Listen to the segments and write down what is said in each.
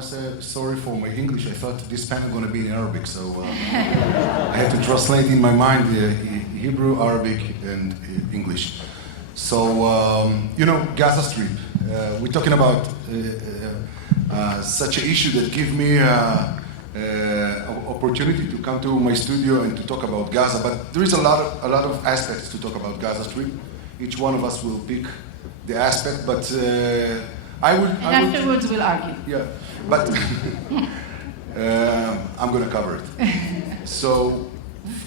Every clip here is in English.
want to say sorry for my English. I thought this panel going to be in Arabic, so I had to translate in my mind Hebrew, Arabic, and English. So, Gaza Strip. We're talking about such an issue that give me opportunity to come to my studio and to talk about Gaza. But there is a lot of aspects to talk about Gaza Strip. Each one of us will pick the aspect, but afterwards we'll argue. Yeah, but I'm going to cover it. So,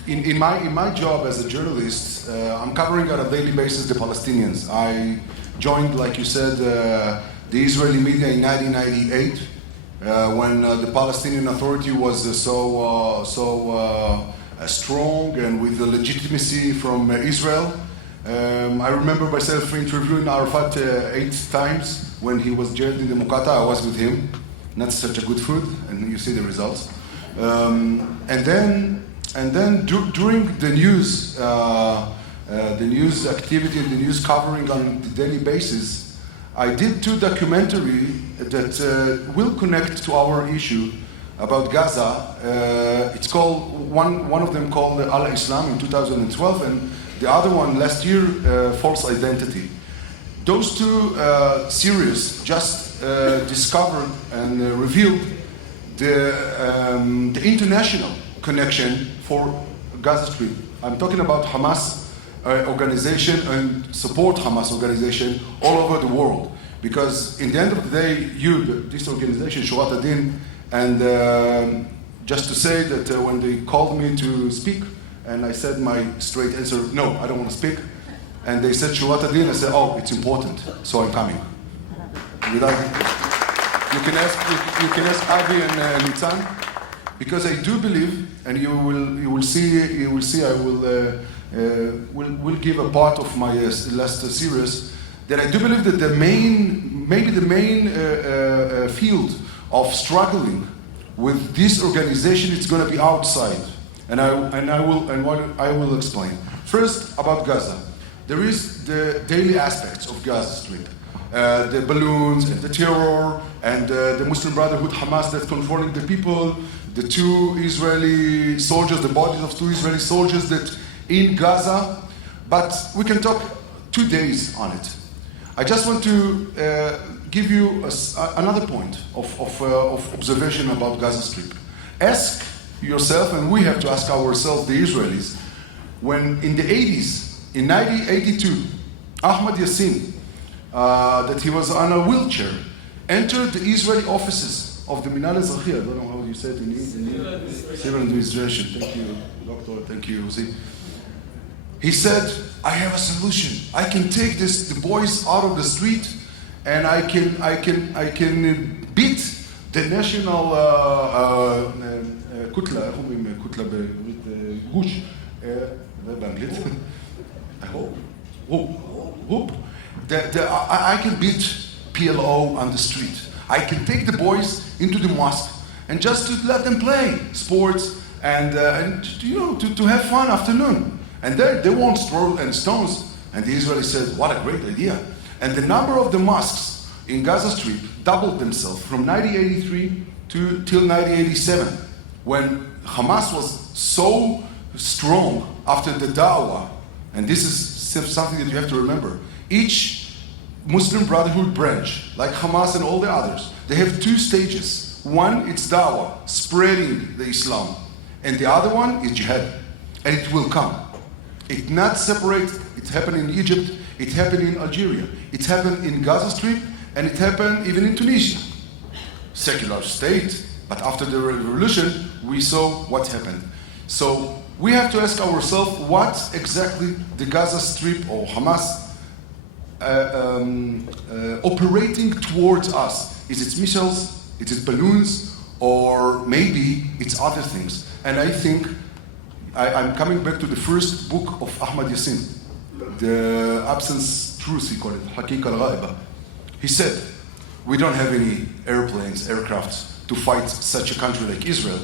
in my job as a journalist, I'm covering on a daily basis the Palestinians. I joined, like you said, the Israeli media in 1998 when the Palestinian Authority was so strong and with the legitimacy from Israel. I remember myself interviewing Arafat 8 times when he was jailed in the Muqata. I was with him. Not such a good food, and you see the results. And then during the news activity and the news covering on the daily basis, I did 2 documentaries that will connect to our issue about Gaza. It's called one of them called Al-Islam in 2012, and the other one last year, False Identity. Those 2 series just discovered and revealed the international connection for Gaza Strip. I'm talking about Hamas organization and support Hamas organization all over the world. Because in the end of the day, this organization, Shurat, HaDin, and just to say that when they called me to speak, and I said my straight answer, no, I don't want to speak. And they said, Shurat HaDin, I said, oh, it's important, so I'm coming. You can ask Avi and Nitzan, because I do believe, and you will see, I will give a part of my last series, that I do believe that maybe the main field of struggling with this organization is going to be outside. And I will explain. First, about Gaza. There is the daily aspects of Gaza Strip. The balloons and the terror and the Muslim Brotherhood, Hamas that's controlling the people, the 2 Israeli soldiers, the bodies of 2 Israeli soldiers that in Gaza. But we can talk 2 days on it. I just want to give you another point of observation about Gaza Strip. Ask yourself, and we have to ask ourselves, the Israelis, when in the 80s, in 1982, Ahmad Yassin, that he was on a wheelchair, entered the Israeli offices of the Minal Ezrachi. I don't know how you say it in civil administration. Thank you, doctor. Thank you, Uzi. He said, I have a solution. I can take the boys out of the street, and I can beat the national כותלה, איך אומרים כותלה בעברית? גוש. באנגלית? I hope. Whoop. I can beat PLO on the street. I can take the boys into the mosque and just to let them play sports and to have fun afternoon. And they won't throw stones. And the Israelis said, what a great idea. And the number of the mosques in Gaza Strip doubled themselves from 1983 till 1987, when Hamas was so strong after the Dawah. And this is something that you have to remember. Each Muslim Brotherhood branch, like Hamas and all the others, they have 2 stages. One, it's Dawah, spreading the Islam. And the other one is Jihad. And it will come. It's not separate. It happened in Egypt. It happened in Algeria. It happened in Gaza Strip. And it happened even in Tunisia. Secular state. But after the revolution, we saw what happened. So we have to ask ourselves what exactly the Gaza Strip or Hamas operating towards us. Is it missiles? Is it balloons? Or maybe it's other things. And I think I'm coming back to the first book of Ahmad Yassin, the Absence Truth, he called it, Hakika al-Ghaiba. He said, we don't have any airplanes, aircrafts to fight such a country like Israel.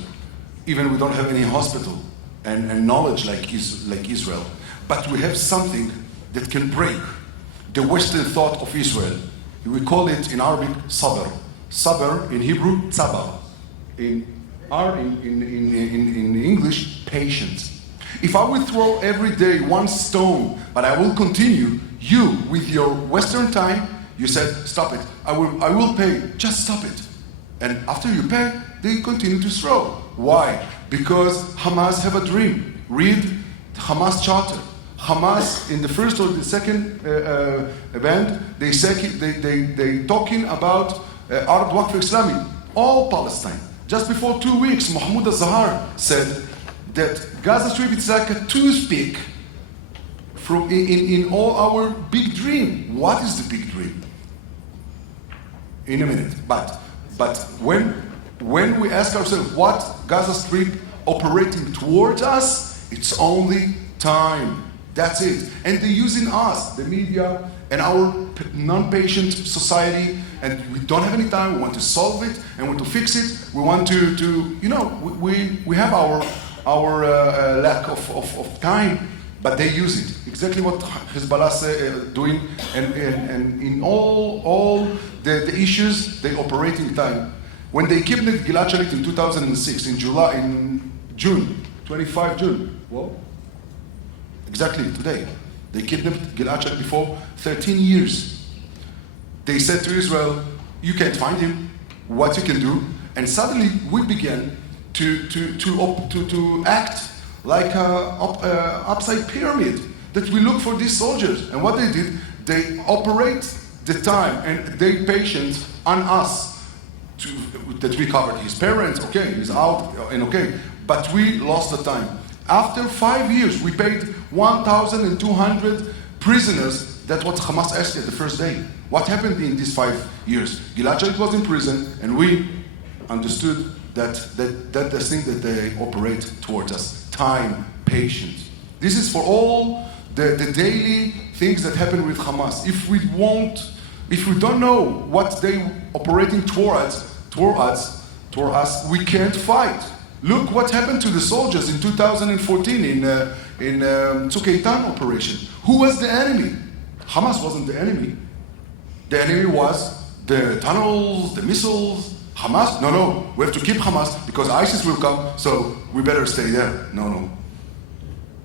Even we don't have any hospital and knowledge like Israel. But we have something that can break the Western thought of Israel. We call it in Arabic, sabr. Sabr in Hebrew, tzabar. In English, patience. If I will throw every day one stone, but I will continue, you, with your Western time, you said, stop it. I will pay. Just stop it. And after you pay, they continue to throw. Why? Because Hamas have a dream. Read Hamas charter. Hamas, in the first or the second event, they talking about Arab Waqf Islami, all Palestine. Just before 2 weeks, Mahmoud al-Zahar said that Gaza Strip is like a toothpick in all our big dream. What is the big dream? In a minute. But when we ask ourselves what Gaza Strip operating towards us, it's only time. That's it. And they're using us, the media, and our non-patient society, and we don't have any time. We want to solve it and want to fix it. We want to we have our lack of time, but they use it. Exactly what Hezbollah is doing, and in all the issues, they operate in time. When they kidnapped Gilad Shalit in 2006, in June, 25 June, well, exactly today, they kidnapped Gilad Shalit before 13 years. They said to Israel, you can't find him, what you can do? And suddenly we began to act like a upside pyramid, that we look for these soldiers. And what they did, they operate the time and they patient on us that we covered his parents, okay, he's out, and okay, but we lost the time. After 5 years, we paid 1,200 prisoners. That's what Hamas asked at the first day. What happened in these 5 years? Gilad Shalit was in prison, and we understood that the thing that they operate towards us. Time, patience. This is for all the daily things that happen with Hamas. If we don't know what they operating towards us, we can't fight. Look what happened to the soldiers in 2014 in Tzuk Eitan operation. Who was the enemy? Hamas wasn't the enemy. The enemy was the tunnels, the missiles. Hamas? No. We have to keep Hamas because ISIS will come, so we better stay there. No.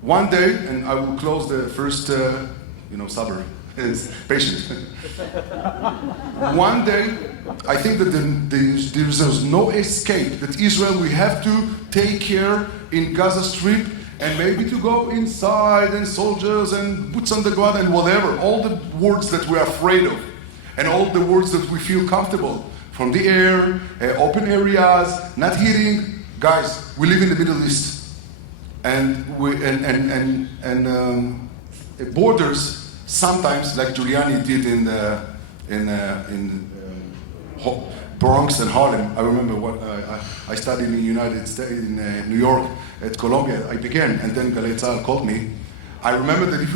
One day, and I will close the first, summary. It's patient. One day, I think that there is no escape. That Israel, we have to take care in Gaza Strip, and maybe to go inside and soldiers and boots on the ground and whatever. All the words that we're afraid of, and all the words that we feel comfortable. From the air, open areas, not hitting. Guys, we live in the Middle East, and borders. Sometimes, like Giuliani did in Bronx and Harlem. I remember what I studied in the United States, in New York, at Columbia. I began, and then Galei Tzahal called me. I remember that if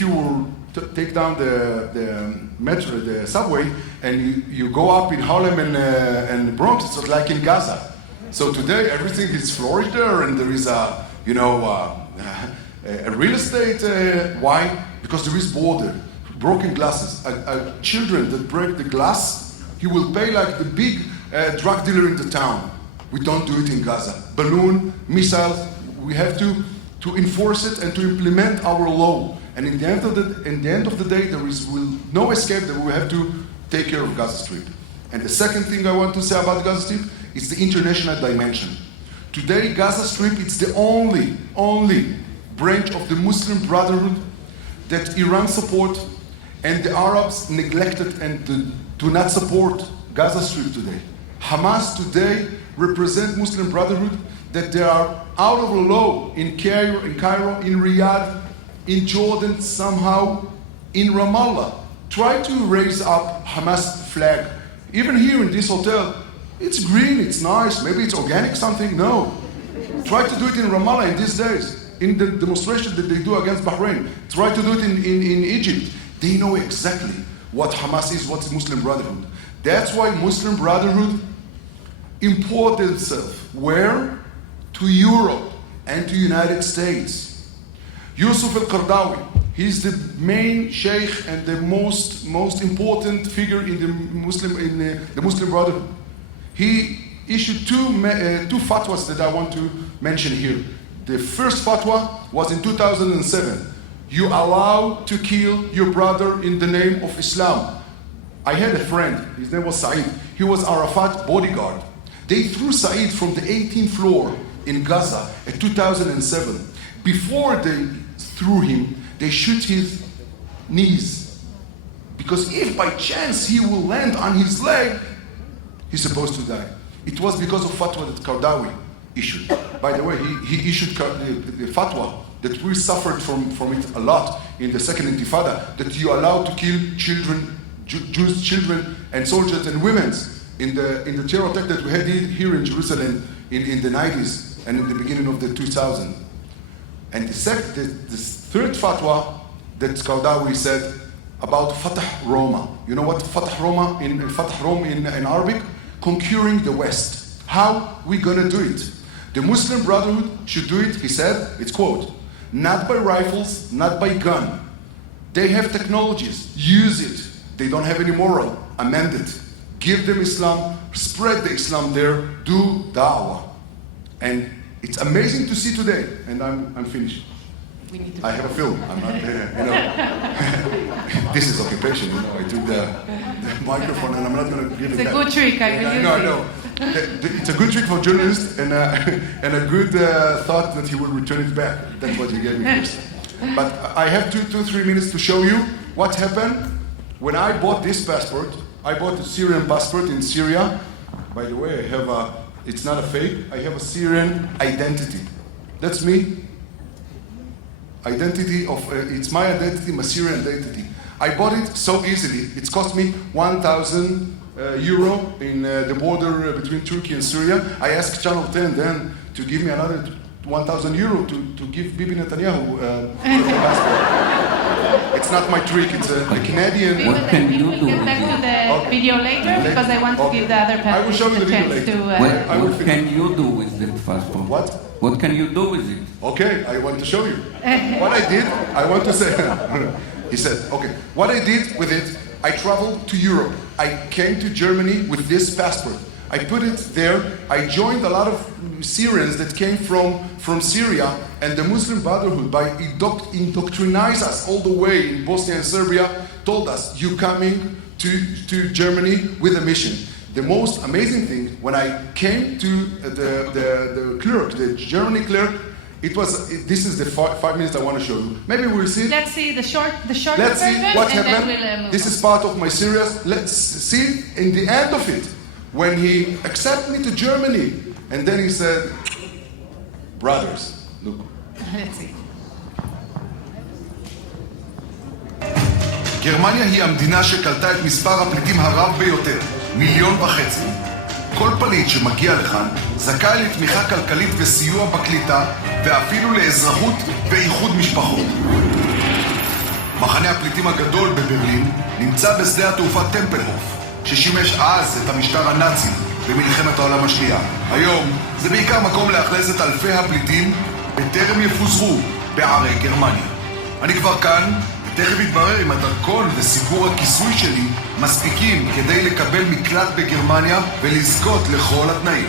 you were to take down the metro, the subway, and you go up in Harlem and Bronx, it's like in Gaza. So today everything is Florida, and there is a real estate. Why? Because there is border, broken glasses. Children that break the glass, he will pay like the big drug dealer in the town. We don't do it in Gaza. Balloon, missiles, we have to enforce it and to implement our law. And in the end of the day, there is no escape, that we have to take care of Gaza Strip. And the second thing I want to say about Gaza Strip is the international dimension. Today, Gaza Strip, it's the only branch of the Muslim Brotherhood that Iran support, and the Arabs neglected and do not support Gaza Strip today. Hamas today represent Muslim Brotherhood, that they are out of law in Cairo, in Riyadh, in Jordan, somehow in Ramallah. Try to raise up Hamas flag. Even here in this hotel, it's green, it's nice, maybe it's organic something. No. Try to do it in Ramallah in these days. In the demonstration that they do against Bahrain. Try to do it in Egypt. They know exactly what Hamas is, what's Muslim Brotherhood. That's why Muslim Brotherhood imported itself. Where? To Europe and to United States. Yusuf al-Qaradawi, He's the main sheikh and the most important figure in the Muslim Brotherhood. He issued two fatwas that I want to mention here. The first fatwa was in 2007. You allow to kill your brother in the name of Islam. I had a friend, his name was Saeed. He was Arafat's bodyguard. They threw Saeed from the 18th floor in Gaza in 2007. Before they threw him, they shoot his knees. Because if by chance he will land on his leg, he's supposed to die. It was because of fatwa that Qaradawi issued. By the way, he issued the fatwa that we suffered from it a lot in the Second Intifada, that you allow to kill children, Jewish children and soldiers and women in the terror attack that we had here in Jerusalem in the 90s and in the beginning of the 2000s. And the third fatwa that Qaradawi said about Fatah Roma. You know what Fatah Roma in Arabic? Conquering the West. How we gonna do it? The Muslim Brotherhood should do it, he said, it's quote, not by rifles, not by gun. They have technologies, use it. They don't have any moral, amend it. Give them Islam, spread the Islam there, do da'wah. And it's amazing to see today, and I'm finished. I have a film, I'm not, this is occupation, I took the microphone and I'm not going to give it back. It's a good trick, I know. It's a good trick for journalists and a good thought that he will return it back. That's what he gave me first. But I have 3 minutes to show you what happened when I bought this passport. I bought a Syrian passport in Syria. By the way, I have it's not a fake, I have a Syrian identity. That's me. Identity of, it's my identity, my Syrian identity. I bought it so easily. It's cost me 1,000 euro in the border between Turkey and Syria. I asked Channel 10 then to give me another 1,000 euro to give Bibi Netanyahu passport. It's not my trick, it's a Canadian. What can you do? We will get back to the video later because I want to give the other I will show you the video later. What can you do with that passport? What? What can you do with it? Okay, I want to show you. What I did, I want to say, he said, okay, what I did with it, I traveled to Europe. I came to Germany with this passport. I put it there. I joined a lot of Syrians that came from Syria, and the Muslim Brotherhood, by indoctrinize us all the way in Bosnia and Serbia, told us, you coming to Germany with a mission. The most amazing thing, when I came to the clerk, the Germany clerk, this is the 5 minutes I want to show you. Maybe we'll see. Let's see the short Let's see version, what and happened. then we'll this is part of my series. Let's see in the end of it, when he accepted me to Germany, and then he said, brothers, look. Let's see. גרמניה היא המדינה שקלטה את מספר הפליטים הרב ביותר, 1.5 מיליון. כל פליט שמגיע לכאן זכאי לתמיכה כלכלית וסיוע בקליטה ואפילו לאזרחות ואיחוד משפחות. מחנה הפליטים הגדול בברלין נמצא בשדה התעופה טמפלהוף, ששימש אז את המשטר הנאצי במלחמת העולם השנייה. היום זה בעיקר מקום לאכלס את אלפי הפליטים בטרם יפוזרו בערי גרמניה. אני כבר כאן, ותכף יתברר אם הדרכון וסיפור הכיסוי שלי מספיקים כדי לקבל מקלט בגרמניה ולזכות לכל התנאים.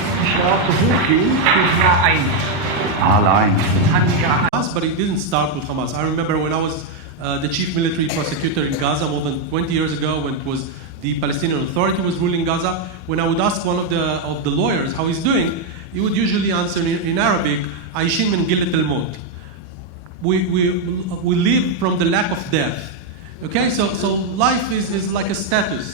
But it didn't start with Hamas. I remember when I was the chief military prosecutor in Gaza more than 20 years ago, when it was the Palestinian Authority was ruling Gaza, when I would ask one of the lawyers how he's doing, he would usually answer in Arabic, Aishin min gillat al-maut. We live from the lack of death. Okay, so life is like a status.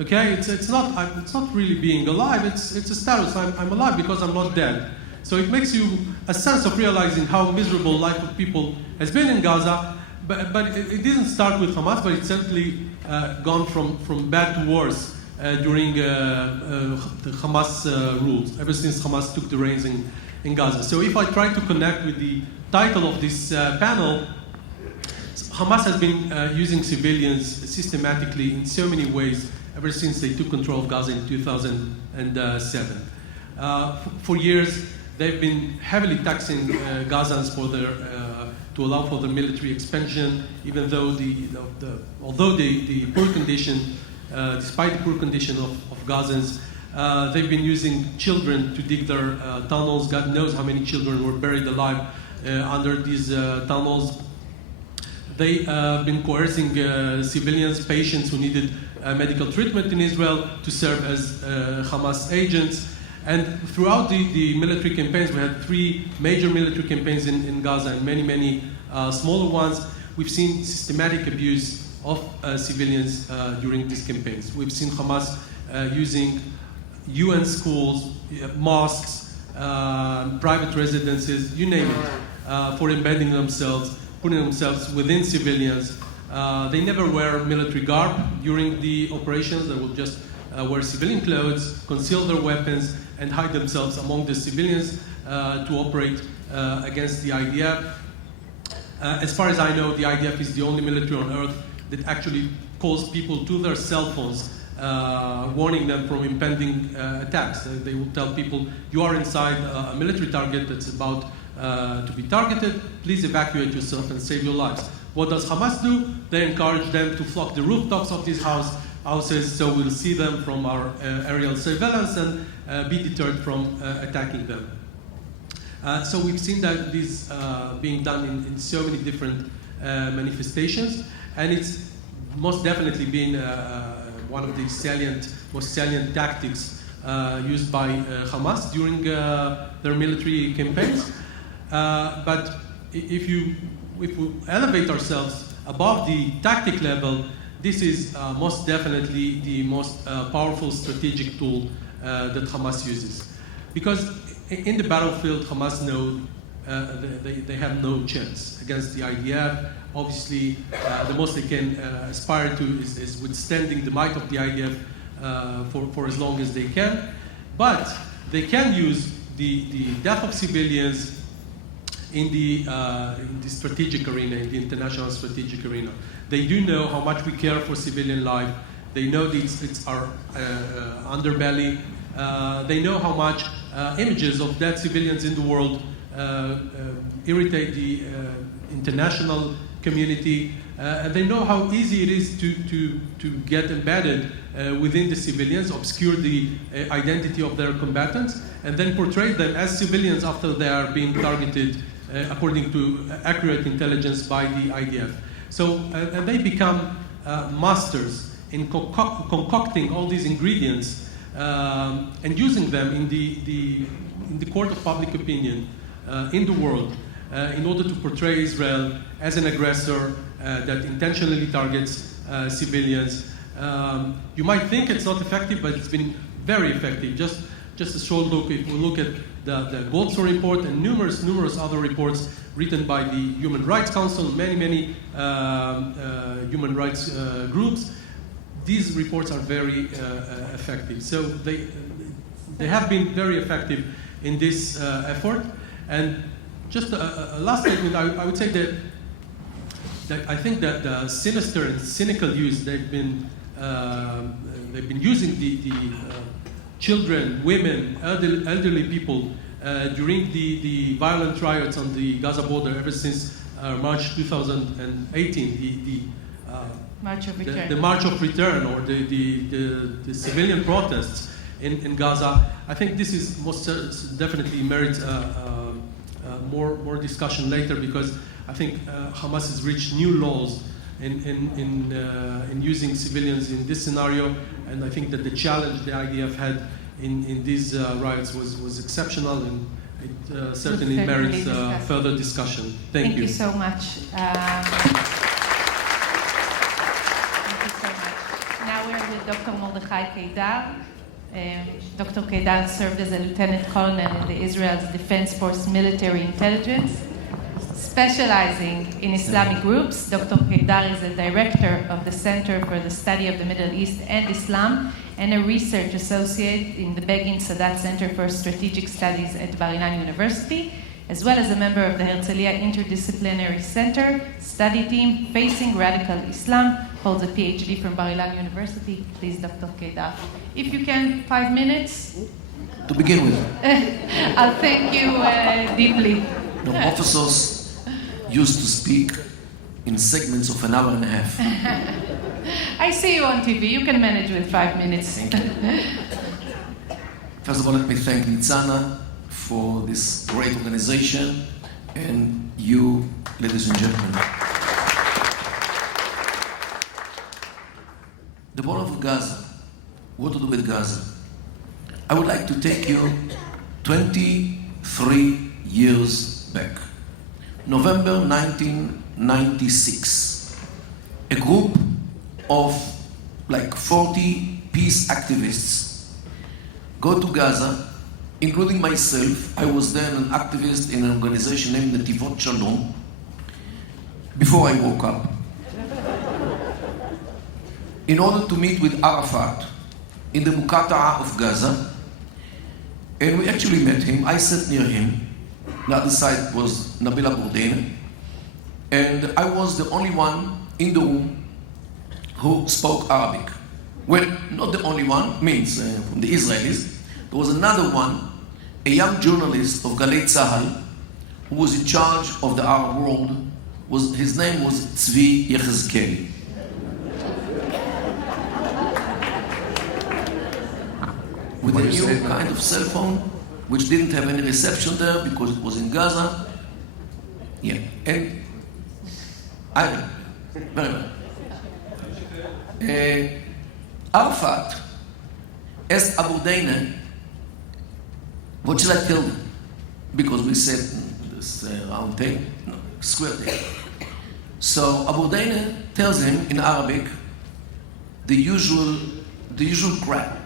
Okay, it's not really being alive. It's a status. I'm alive because I'm not dead. So it makes you a sense of realizing how miserable life of people has been in Gaza. But it didn't start with Hamas, but it's certainly gone from bad to worse during the Hamas rules. Ever since Hamas took the reins in Gaza. So if I try to connect with the title of this panel, Hamas has been using civilians systematically in so many ways ever since they took control of Gaza in 2007. For years, they've been heavily taxing Gazans for their to allow for the military expansion, even though although the poor condition, despite the poor condition of Gazans, they've been using children to dig their tunnels. God knows how many children were buried alive under these tunnels. They have been coercing civilians, patients who needed medical treatment in Israel to serve as Hamas agents. And throughout the military campaigns, we had 3 major military campaigns in Gaza and many smaller ones. We've seen systematic abuse of civilians during these campaigns. We've seen Hamas using UN schools, mosques, private residences, you name it, for embedding themselves, putting themselves within civilians. They never wear military garb during the operations. They will just wear civilian clothes, conceal their weapons, and hide themselves among the civilians to operate against the IDF. As far as I know, the IDF is the only military on earth that actually calls people to their cell phones, warning them from impending attacks. They will tell people, you are inside a military target that's about to be targeted, please evacuate yourself and save your lives. What does Hamas do? They encourage them to flock the rooftops of these houses, so we'll see them from our aerial surveillance and be deterred from attacking them. So we've seen that this being done in so many different manifestations, and it's most definitely been one of the most salient tactics used by Hamas during their military campaigns. But if we elevate ourselves above the tactic level, this is most definitely the most powerful strategic tool that Hamas uses. Because in the battlefield, Hamas know they have no chance against the IDF. Obviously, the most they can aspire to is withstanding the might of the IDF for as long as they can. But they can use the death of civilians in the strategic arena, in the international strategic arena. They do know how much we care for civilian life. They know it's our underbelly. They know how much images of dead civilians in the world irritate the international community. And they know how easy it is to get embedded within the civilians, obscure the identity of their combatants, and then portray them as civilians after they are being targeted according to accurate intelligence by the IDF. So and they become masters in concocting all these ingredients and using them in the court of public opinion in the world in order to portray Israel as an aggressor that intentionally targets civilians. You might think it's not effective, but it's been very effective. Just a short look, if we look at the Goldstone report and numerous other reports written by the Human Rights Council, many human rights groups, these reports are very effective. So they have been very effective in this effort. And just a last statement, I would say that I think that the sinister and cynical use they've been using the children, women, elderly people during the violent riots on the Gaza border ever since March 2018, March of Return. The March of Return, or the civilian protests in Gaza. I think this is most definitely merits more discussion later, because I think Hamas has reached new laws in using civilians in this scenario, and I think that the challenge the IDF had in these riots was exceptional, and it certainly merits further discussion. Thank you. Thank you so much. Now we're with Dr. Mordechai Kedar. Dr. Kedar served as a lieutenant colonel in the Israel's Defense Force military intelligence. Specializing in Islamic groups, Dr. Kedar is a director of the Center for the Study of the Middle East and Islam and a research associate in the Begin-Sadat Center for Strategic Studies at Bar-Ilan University, as well as a member of the Herzliya Interdisciplinary Center study team facing radical Islam, holds a PhD from Bar-Ilan University. Please, Dr. Kedar. If you can, 5 minutes. To begin with, I'll thank you deeply. professors, used to speak in segments of an hour and a half. I see you on TV. You can manage with 5 minutes. Thank you. First of all, let me thank Nitzana for this great organization and you, ladies and gentlemen. The border of Gaza. What to do with Gaza? I would like to take you 23 years back. November 1996. A group of like 40 peace activists go to Gaza, including myself. I was then an activist in an organization named Netivot Shalom before I woke up, in order to meet with Arafat in the Muqata'a of Gaza. And we actually met him. I sat near him. The other side was Nabila Bourdain. And I was the only one in the room who spoke Arabic. Well, not the only one, means from the Israelis. There was another one, a young journalist of Galei Tzahal, who was in charge of the Arab world. His name was Tzvi Yechezkeli. With a new kind of cell phone, which didn't have any reception there because it was in Gaza. Yeah, and I very well. Arafat asked Abu Daina, what should I tell them? Because we said this round table, no, square table. So Abu Daina tells him in Arabic the usual crap.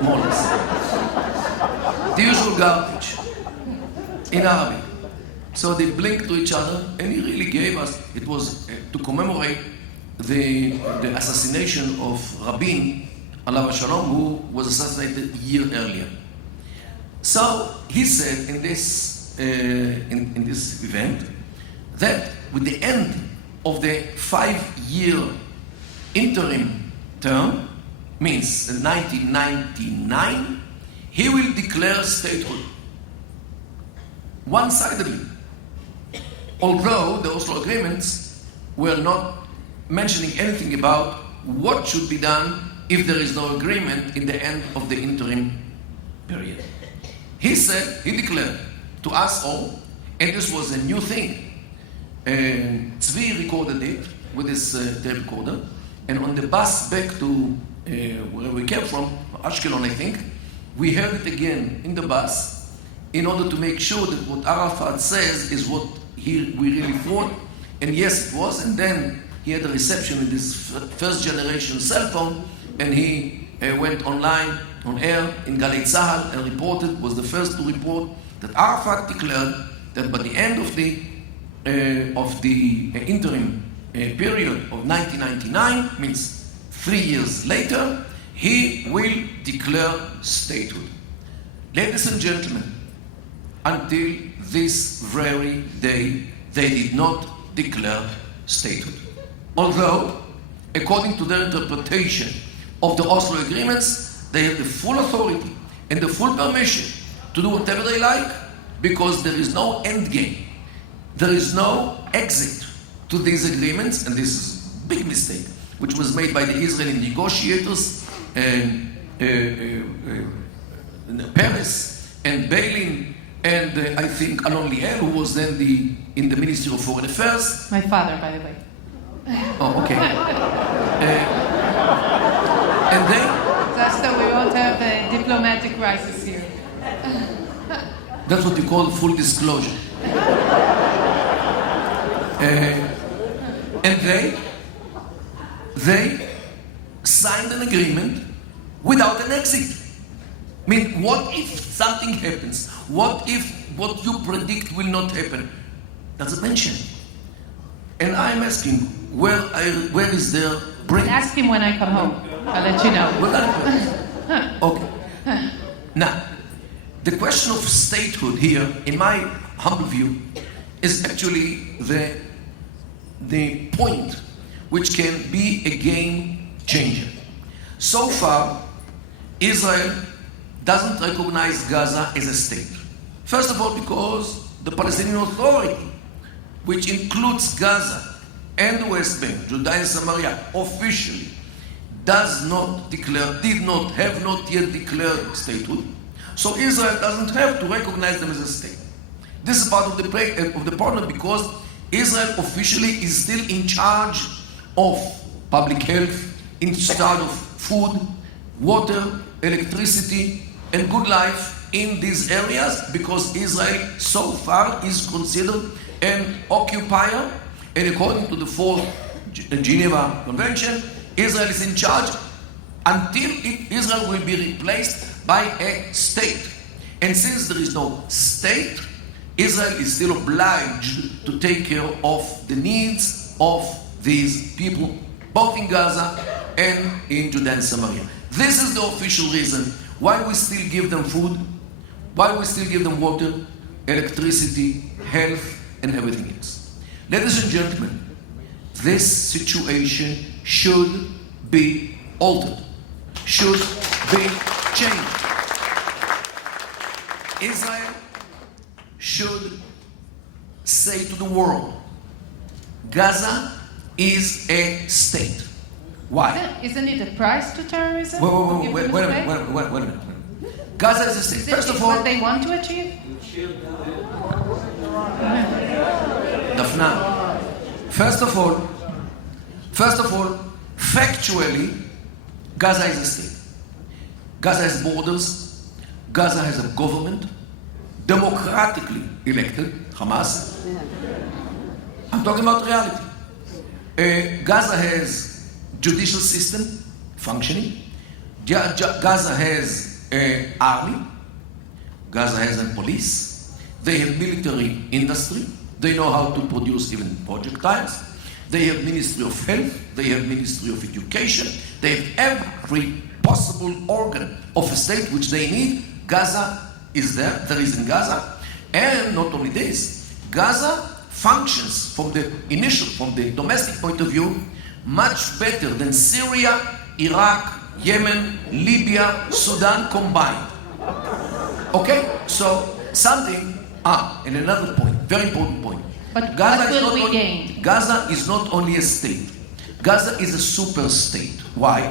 More or less. The usual garbage in Arabic. So they blinked to each other, and he really gave us, it was to commemorate the assassination of Rabin, alav shalom, who was assassinated a year earlier. So he said in this event that with the end of the 5-year interim term, means in 1999, he will declare statehood. One-sidedly. Although the Oslo agreements were not mentioning anything about what should be done if there is no agreement in the end of the interim period. He said, he declared to us all, and this was a new thing. Tzvi recorded it with his tape recorder, and on the bus back to where we came from, Ashkelon I think, we heard it again in the bus in order to make sure that what Arafat says is what we really thought. And yes, it was. And then he had a reception in this first generation cell phone, and he went online, on air, in Galei Tzahal, and reported, was the first to report that Arafat declared that by the end of the interim period of 1999, means 3 years later, he will declare statehood. Ladies and gentlemen, until this very day, they did not declare statehood. Although, according to their interpretation of the Oslo agreements, they have the full authority and the full permission to do whatever they like, because there is no end game. There is no exit to these agreements, and this is a big mistake, which was made by the Israeli negotiators, Paris and Begin, and I think Liel, who was then in the Ministry of Foreign Affairs. My father, by the way. Oh, okay. And they... Just so we won't have a diplomatic crisis here. That's what you call full disclosure. And they signed an agreement without an exit. I mean, what if something happens? What if what you predict will not happen? Doesn't mention. And I'm asking, where is their brain? Ask him when I come home. I'll let you know. Okay. Now, the question of statehood here, in my humble view, is actually the point which can be a game changer. So far, Israel doesn't recognize Gaza as a state. First of all, because the Palestinian Authority which includes Gaza and the West Bank, Judea and Samaria, officially have not yet declared statehood. So Israel doesn't have to recognize them as a state. This is part of the problem, because Israel officially is still in charge of public health, in charge of food, water, electricity, and good life in these areas, because Israel so far is considered an occupier, and according to the Fourth Geneva Convention, Israel is in charge until Israel will be replaced by a state. And since there is no state, Israel is still obliged to take care of the needs of these people, both in Gaza and in Judea and Samaria. This is the official reason why we still give them food, why we still give them water, electricity, health, and everything else. Ladies and gentlemen, this situation should be altered, should be changed. Israel should say to the world, Gaza is a state. Why? Isn't it a price to terrorism? Wait a minute. Gaza is a state. First of all, what they want to achieve? Daphna, first of all, factually, Gaza is a state. Gaza has borders. Gaza has a government, democratically elected, Hamas. I'm talking about reality. Gaza has judicial system functioning. Gaza has an army. Gaza has a police. They have military industry. They know how to produce even projectiles. They have Ministry of Health. They have Ministry of Education. They have every possible organ of a state which they need. Gaza is there. There is in Gaza. And not only this, Gaza functions from the domestic point of view, much better than Syria, Iraq, Yemen, Libya, Sudan combined. Okay? So something, and another point, very important point. But Gaza what will we gain? Gaza is not only a state. Gaza is a super state. Why?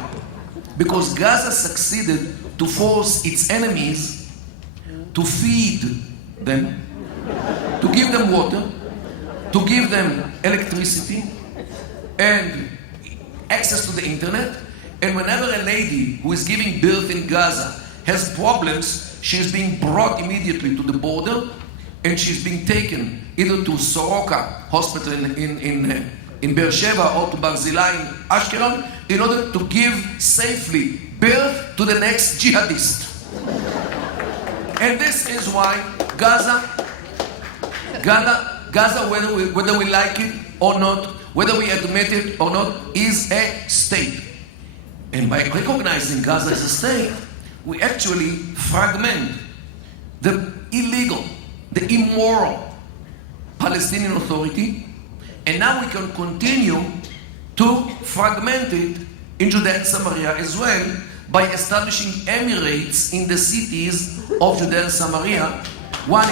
Because Gaza succeeded to force its enemies to feed them, to give them water, to give them electricity and access to the internet. And whenever a lady who is giving birth in Gaza has problems, she is being brought immediately to the border, and she's being taken either to Soroka Hospital in Beersheba or to Bar-Ilan in Ashkelon in order to give safely birth to the next jihadist. And this is why Gaza, whether we like it or not, whether we admit it or not, is a state. And by recognizing Gaza as a state, we actually fragment the illegal, the immoral Palestinian Authority, and now we can continue to fragment it in Judea and Samaria as well by establishing emirates in the cities of Judea and Samaria. We'll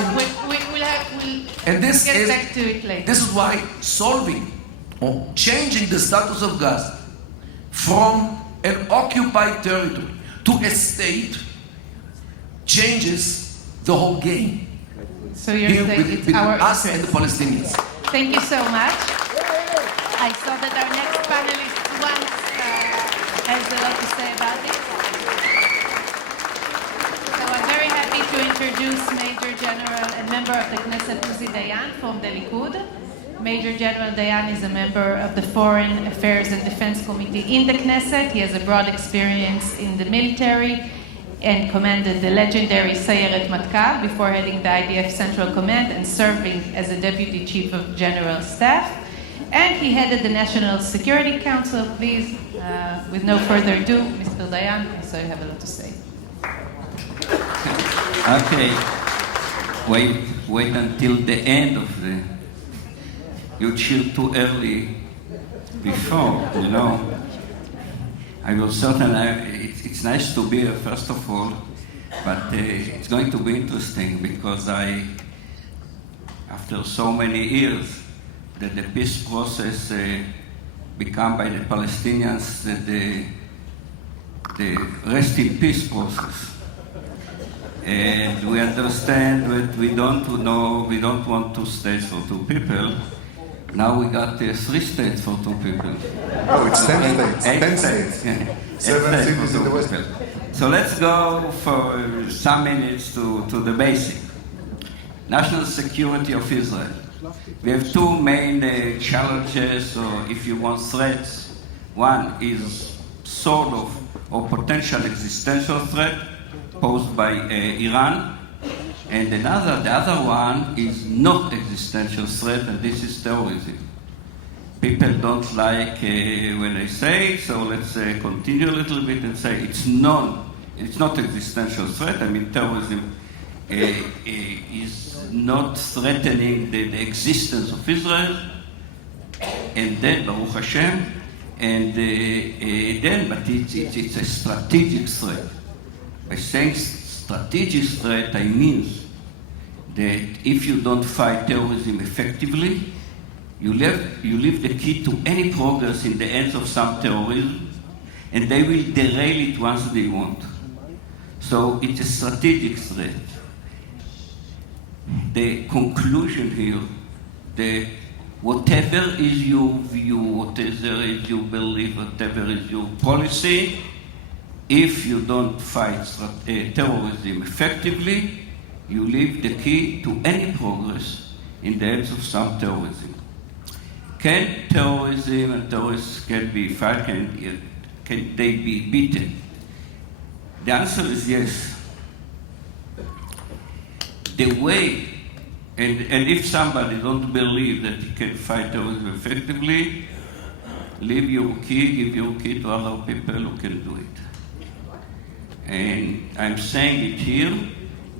And this get is, back to it later. This is why solving or changing the status of Gaza from an occupied territory to a state changes the whole game. So you're Here saying it's between our us and interest. the Palestinians. Thank you so much. I saw that our next panelist has a lot to say about this. So I'm very happy to introduce Major General and member of the Knesset Uzi Dayan from the Likud. Major General Dayan is a member of the Foreign Affairs and Defense Committee in the Knesset. He has a broad experience in the military and commanded the legendary Sayeret Matkal before heading the IDF Central Command and serving as a Deputy Chief of General Staff. And he headed the National Security Council. Please, with no further ado, Mr. Dayan, I saw you have a lot to say. Okay. Wait until the end of the... You cheer too early before, you know. I will certainly... It's nice to be here, first of all, but it's going to be interesting because after so many years, that the peace process become by the Palestinians the rest in peace process. And we understand that we don't want 2 states for 2 people. Now we got 3 states for 2 people. Oh, it's 10 states. 10 states. Yeah. 7 cities in the West. So let's go for some minutes to the basic. National security of Israel. We have 2 main challenges, or if you want threats. One is sort of or potential existential threat posed by Iran, and the other one is not existential threat, and this is terrorism. People don't like when I say it, so let's continue a little bit and say it's not existential threat. I mean, terrorism is not threatening the existence of Israel, and then Baruch Hashem, and then, but it's a strategic threat. By saying strategic threat, I mean that if you don't fight terrorism effectively, you leave the key to any progress in the hands of some terrorism, and they will derail it once they want. So it's a strategic threat. The conclusion here, that whatever is your view, whatever is your belief, whatever is your policy, if you don't fight terrorism effectively, you leave the key to any progress in the hands of some terrorism. Can terrorism and terrorists can be fight? Can they be beaten? The answer is yes. The way, and if somebody don't believe that he can fight terrorism effectively, leave your key, give your key to other people who can do it. And I'm saying it here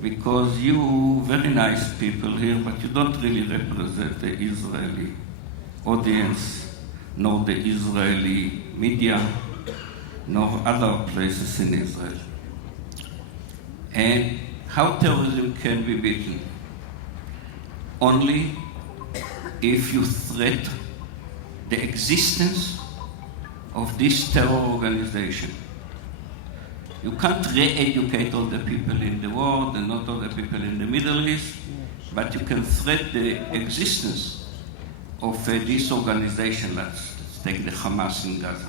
because you very nice people here, but you don't really represent the Israeli audience, nor the Israeli media, nor other places in Israel. And how terrorism can be beaten? Only if you threat the existence of this terror organization. You can't re-educate all the people in the world and not all the people in the Middle East, but you can threat the existence of this organization. Let's take the Hamas in Gaza.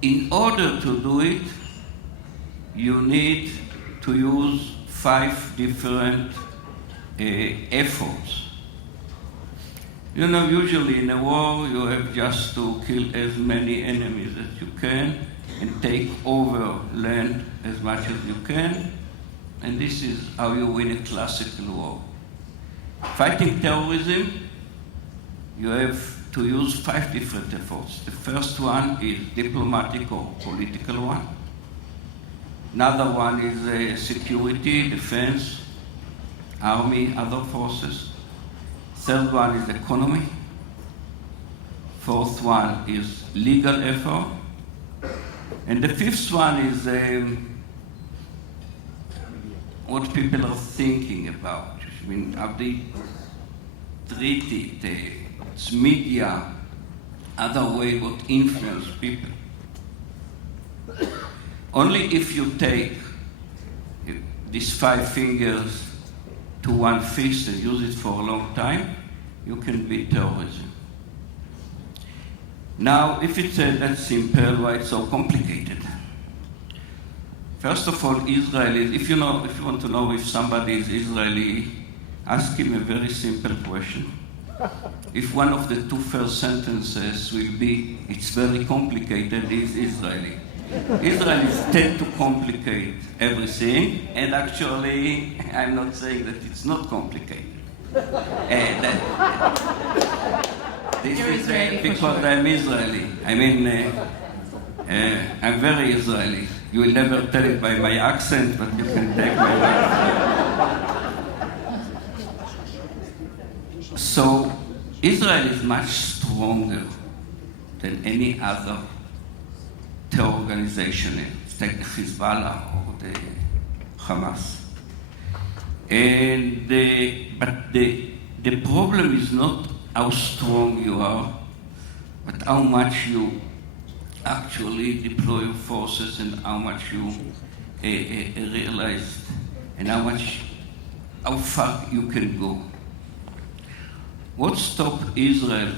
In order to do it, you need to use 5 different efforts. You know, usually in a war, you have just to kill as many enemies as you can and take over land as much as you can, and this is how you win a classical war. Fighting terrorism, you have to use 5 different efforts. The first one is diplomatic or political one. Another one is security, defense, army, other forces. Third one is economy. Fourth one is legal effort. And the fifth one is what people are thinking about. I mean, how they treat it, it's media, other way what influence people. Only if you take these 5 fingers to one fist and use it for a long time, you can beat terrorism. Now, if it's that simple, why it's so complicated? First of all, Israelis, if you want to know if somebody is Israeli, ask him a very simple question. If one of the 2 first sentences will be, it's very complicated, he's Israeli. Israelis tend to complicate everything, and actually, I'm not saying that it's not complicated. This is because I'm Israeli. I mean, I'm very Israeli. You will never tell it by my accent, but you can take my accent. So, Israel is much stronger than any other terror organization. Take the Hezbollah or the Hamas. But the problem is not how strong you are, but how much you actually deploy your forces and how much you realize and how far you can go. What stopped Israel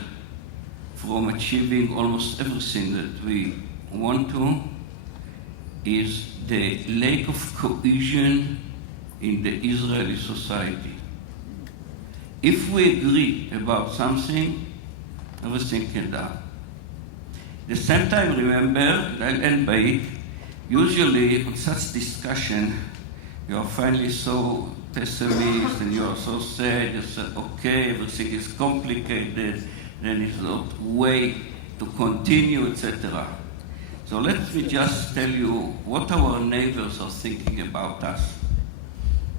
from achieving almost everything that we want to is the lack of cohesion in the Israeli society. If we agree about something, everything can die. The same time, remember, I'll end by it, usually on such discussion, you are finally so pessimist and you are so sad, you say, okay, everything is complicated, then it's not way to continue, etc. So let me just tell you what our neighbors are thinking about us.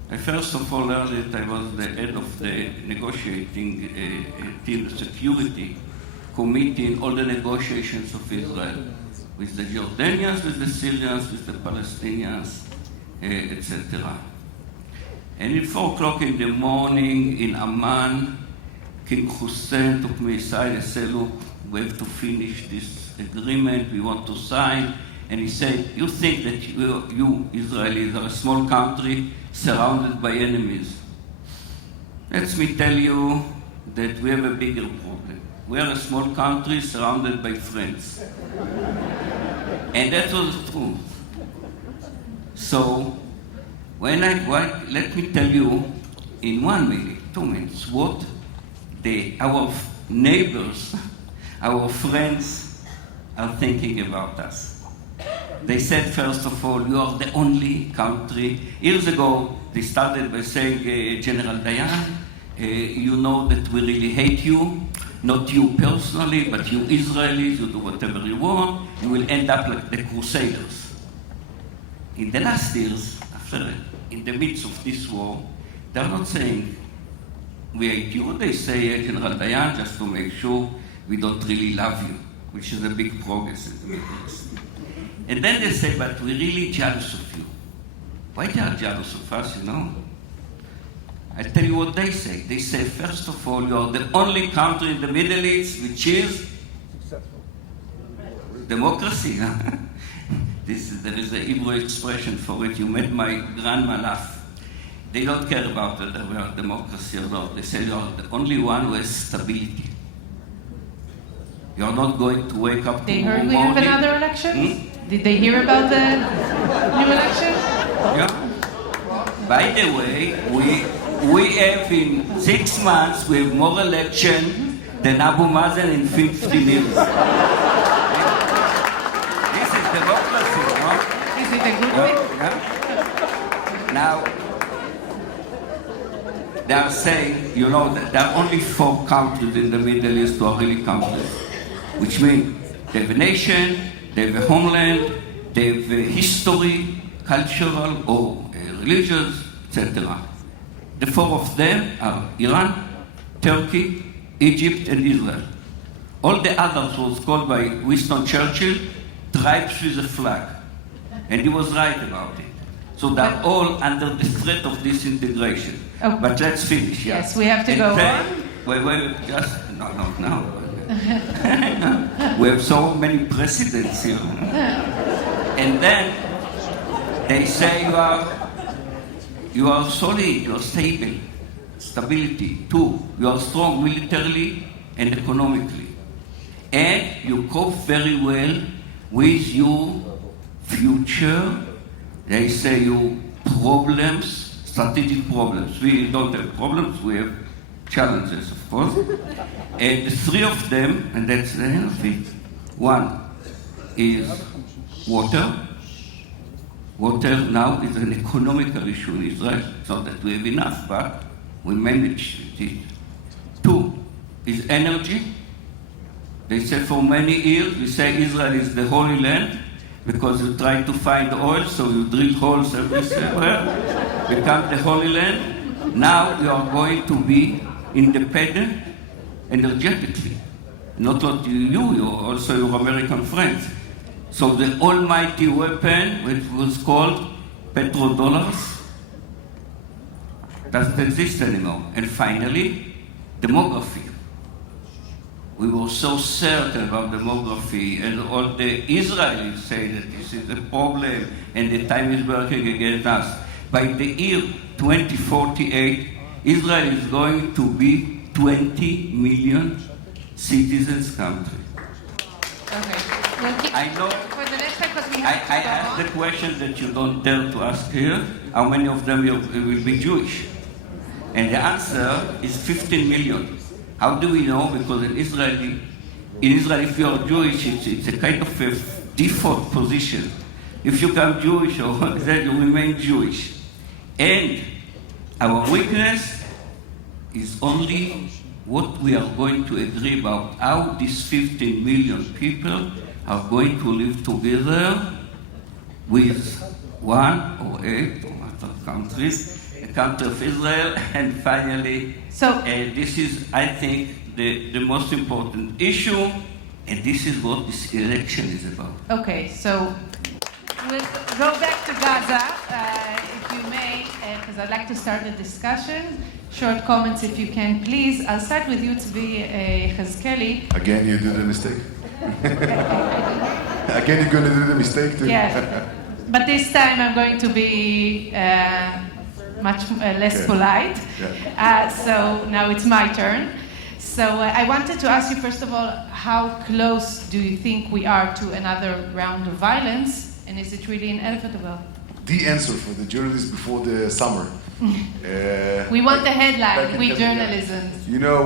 I first of all learned that I was the head of the negotiating team, the security committee in all the negotiations of Israel, with the Jordanians, with the Syrians, with the Palestinians, etc. And at 4 o'clock in the morning in Amman, King Hussein took me aside and said, look, we have to finish this agreement, we want to sign. And he said, you think that you Israelis are a small country surrounded by enemies. Let me tell you that we have a bigger problem. We are a small country surrounded by friends. And that was the truth. So, let me tell you in 1 minute, 2 minutes, what our neighbors, our friends are thinking about us. They said, first of all, you are the only country. Years ago, they started by saying, General Dayan, you know that we really hate you, not you personally, but you Israelis, you do whatever you want, you will end up like the Crusaders. In the last years, in the midst of this war, they're not saying, we hate you. They say, General Dayan, just to make sure we don't really love you, which is a big progress in the Middle East. And then they say, but we're really jealous of you. Why they are jealous of us, you know? I tell you what they say. They say, first of all, you are the only country in the Middle East which is successful. Democracy. There is a Hebrew expression for it. You made my grandma laugh. They don't care about whether we are democracy or not. They say you are the only one who has stability. You are not going to wake up They tomorrow heard we morning. have another election? Did they hear about the new election? Yeah. By the way, we have in 6 months, we have more election than Abu Mazen in 15 years. This is democracy, no? Is it a good thing? Yeah. Now, they are saying, you know, that there are only 4 countries in the Middle East who are really countries, which means they have a nation, they have a homeland, they have a history, cultural or religious, etc. The 4 of them are Iran, Turkey, Egypt, and Israel. All the others was called by Winston Churchill tribes with a flag. And he was right about it. So they're all under the threat of disintegration. Okay. But let's finish. Yeah. Yes, we have to go on. Wait, just, no. We have so many precedents here. And then they say you are solid, you are stable, stability. 2, you are strong militarily and economically. And you cope very well with your future, they say you problems, strategic problems. We don't have problems, we have challenges, of course. And the 3 of them, and that's the end of it. 1 is water. Water now is an economical issue in Israel. It's not that we have enough, but we manage it. 2 is energy. They say for many years, we say Israel is the Holy Land because you try to find oil, so you drill holes everywhere, become the Holy Land. Now you are going to be independent energetically. Not only you also your American friends. So the almighty weapon, which was called petrodollars, doesn't exist anymore. And finally, demography. We were so certain about demography, and all the Israelis say that this is a problem and the time is working against us. By the year 2048, Israel is going to be 20 million citizens country. Okay. We'll keep I know. for the next time because we I have to go asked on. the question that you don't dare to ask here. How many of them will be Jewish? And the answer is 15 million. How do we know? Because in Israel, if you are Jewish, it's a kind of a default position. If you come Jewish or then you remain Jewish. And our weakness is only what we are going to agree about, how these 15 million people are going to live together with 1 or 8 or other countries, a country of Israel, and finally, this is, I think, the most important issue, and this is what this election is about. Okay, so we'll go back to Gaza, if you may, because I'd like to start the discussion. Short comments, if you can, please. I'll start with you, Tzvi Chazkeli. Again, you do the mistake. Again, you're going to do the mistake too. Yes, but this time I'm going to be much less polite. Yeah. So now it's my turn. So I wanted to ask you, first of all, how close do you think we are to another round of violence, and is it really inevitable? The answer for the journalists before the summer. We want the headline, we Yeah. journalism. You know,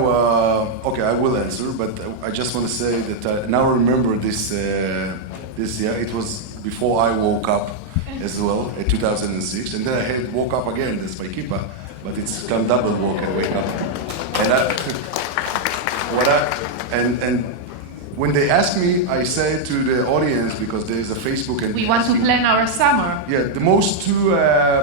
okay, I will answer, but I just want to say that I now remember this year. It was before I woke up as well, in 2006, and then I had woke up again, that's my kippah, but it's come double woke, I wake up. And when they ask me, I say to the audience, because there's a Facebook and... We want to plan our summer. Yeah, the most two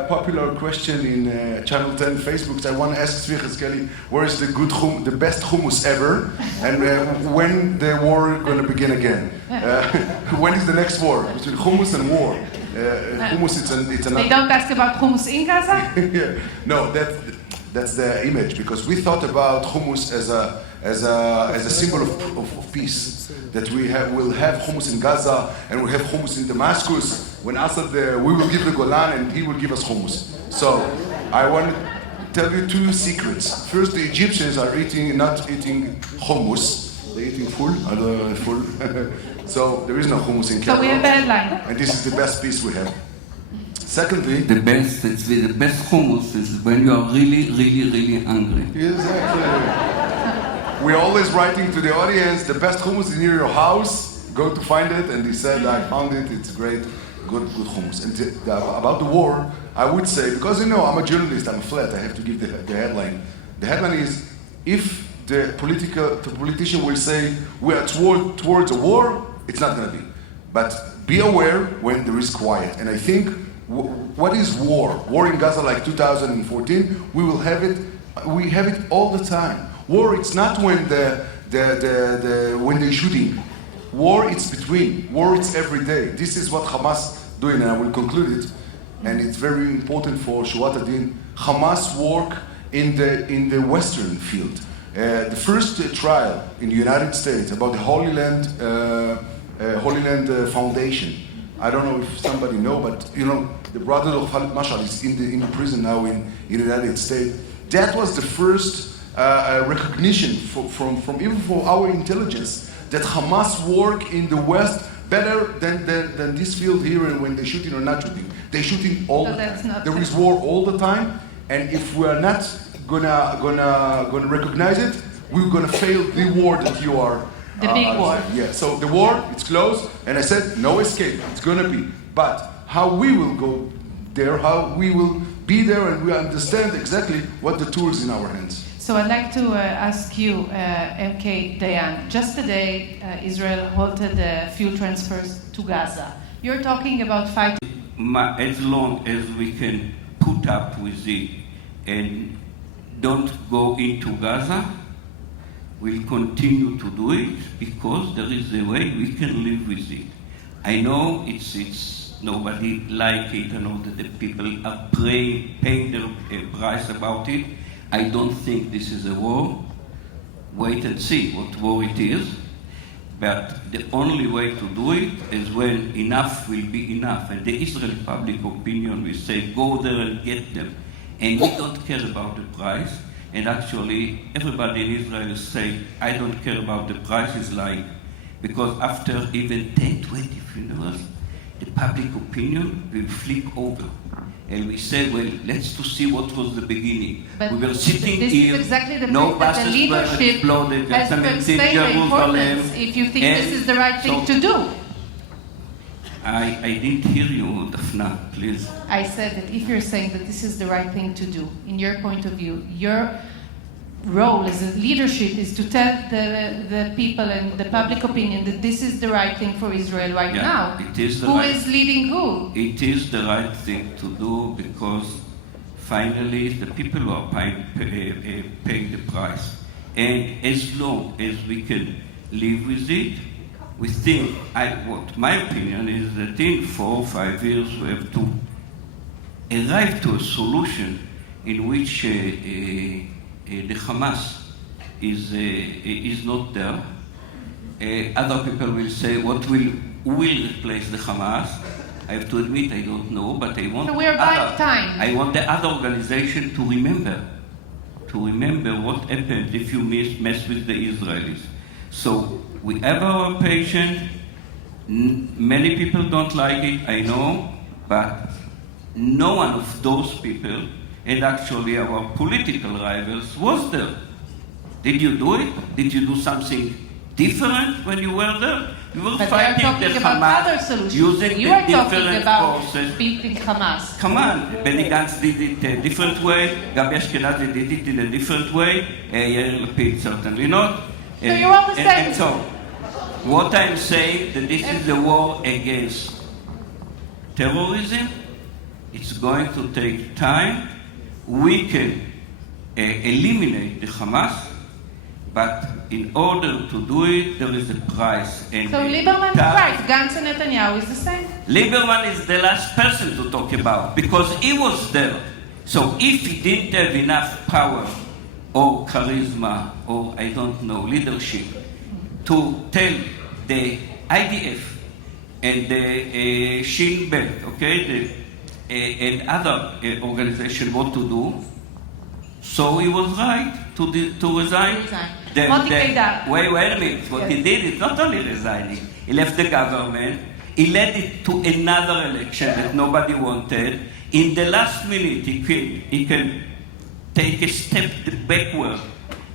popular question in Channel 10 Facebook, I want to ask Tzvi Chazkeli, where is the best hummus ever, and when the war going to begin again? When is the next war between hummus and war? Hummus, it's another. They don't ask about hummus in Gaza? Yeah. No, that's the image, because we thought about hummus as a symbol of peace. That we'll have hummus in Gaza and we'll have hummus in Damascus. When Assad, we will give the Golan and he will give us hummus. So I want to tell you two secrets. First, the Egyptians are not eating hummus. They're eating full. I don't know, full. So there is no hummus in Cairo. So we have a headline. And this is the best piece we have. Secondly, The best hummus is when you are really, really, really hungry. exactly. We're always writing to the audience, the best hummus is near your house, go to find it, and he said, I found it, it's great, good hummus. And about the war, I would say, because you know, I'm a journalist, I'm flat, I have to give the headline. The headline is, if the politician will say, we are towards a war, it's not going to be. But be aware when there is quiet. And I think, what is war? War in Gaza like 2014, we have it all the time. War, it's not when when they're shooting. War, it's between. War, it's every day. This is what Hamas doing, and I will conclude it. And it's very important for Shurat HaDin. Hamas work in the Western field. The first trial in the United States about the Holy Land Foundation. I don't know if somebody know, but you know the brother of Mashal is in the prison now in the United States. That was the first recognition from even for our intelligence that Hamas work in the West better than this field here, and when they're shooting or not shooting. They're shooting all the time. There is war all the time, and if we are not gonna recognize it, we're gonna fail the war that you are. The big war. Yeah. So the war, it's close, and I said no escape. It's gonna be, but how we will go there, how we will be there, and we understand exactly what the tools in our hands. So I'd like to ask you, MK Dayan, just today Israel halted the fuel transfers to Gaza. You're talking about fighting. As long as we can put up with it and don't go into Gaza, we'll continue to do it because there is a way we can live with it. I know it's nobody like it. I know that the people are paying their price about it. I don't think this is a war. Wait and see what war it is. But the only way to do it is when enough will be enough. And the Israeli public opinion will say, go there and get them. And we don't care about the price. And actually, everybody in Israel is saying, I don't care about the price, is lying. Because after even 10, 20 funerals, the public opinion will flip over. And we say, well, let's to see what was the beginning. But we were sitting this here, is exactly the no point that the buses were leadership exploded, has to explain the importance if you think this is the right thing to do. I didn't hear you, Daphna, please. I said that if you're saying that this is the right thing to do, in your point of view, your role as a leadership is to tell the people and the public opinion that this is the right thing for Israel right now. It is Who is leading who? It is the right thing to do because finally the people who are paying the price. And as long as we can live with it, we think, what my opinion is that in 4 or 5 years we have to arrive to a solution in which the Hamas is not there. Other people will say, who will replace the Hamas? I have to admit, I don't know, but I want I want the other organization to remember what happened if you mess with the Israelis. So we have our patience. Many people don't like it, I know, but no one of those people, and actually our political rivals, was there. Did you do it? Did you do something different when you were there? You were fighting the Hamas using the different forces. Beating Hamas. Come on, Benny Gantz did it a different way, Gabi Ashkenazi did it in a different way, Yair Lapid certainly not. So you're all the same. And so, what I'm saying, that this is a war against terrorism. It's going to take time. We can eliminate the Hamas, but in order to do it, there is a price. And so Lieberman is right. Gantz and Netanyahu is the same. Lieberman is the last person to talk about because he was there. So if he didn't have enough power or charisma or I don't know leadership to tell the IDF and the Shin Bet, okay, and other organization what to do, so he was right to resign. Wait a minute. What he did is not only resigning. He left the government. He led it to another election that nobody wanted. In the last minute, he can take a step backward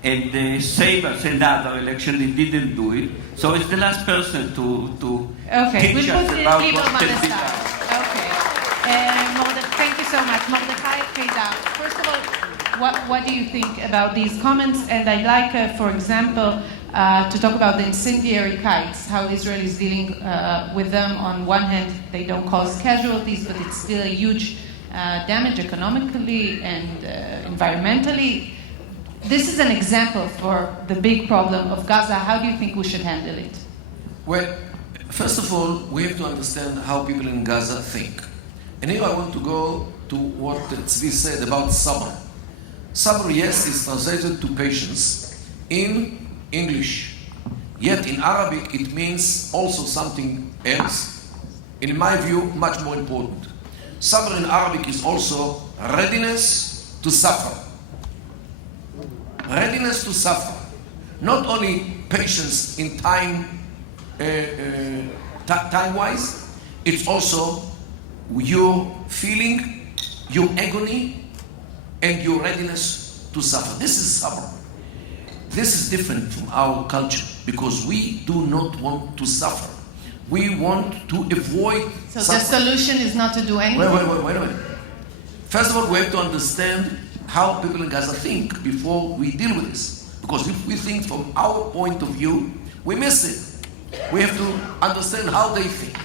and save us another election. He didn't do it. So it's the last person to teach us about what can be done. Okay. Thank you so much. Mordechai, Kedar. First of all, what do you think about these comments? And I'd like, for example, to talk about the incendiary kites, how Israel is dealing with them. On one hand, they don't cause casualties, but it's still a huge damage economically and environmentally. This is an example for the big problem of Gaza. How do you think we should handle it? Well, first of all, we have to understand how people in Gaza think. And here I want to go to what Tzvi said about sabr. Sabr, yes, is translated to patience in English. Yet in Arabic, it means also something else. In my view, much more important. Sabr in Arabic is also readiness to suffer. Readiness to suffer. Not only patience in time-wise, it's also your feeling, your agony, and your readiness to suffer. This is sabr. This is different from our culture because we do not want to suffer. We want to avoid So suffering. the solution is not to do anything? Wait a minute. First of all, we have to understand how people in Gaza think before we deal with this. Because if we think from our point of view, we miss it. We have to understand how they think.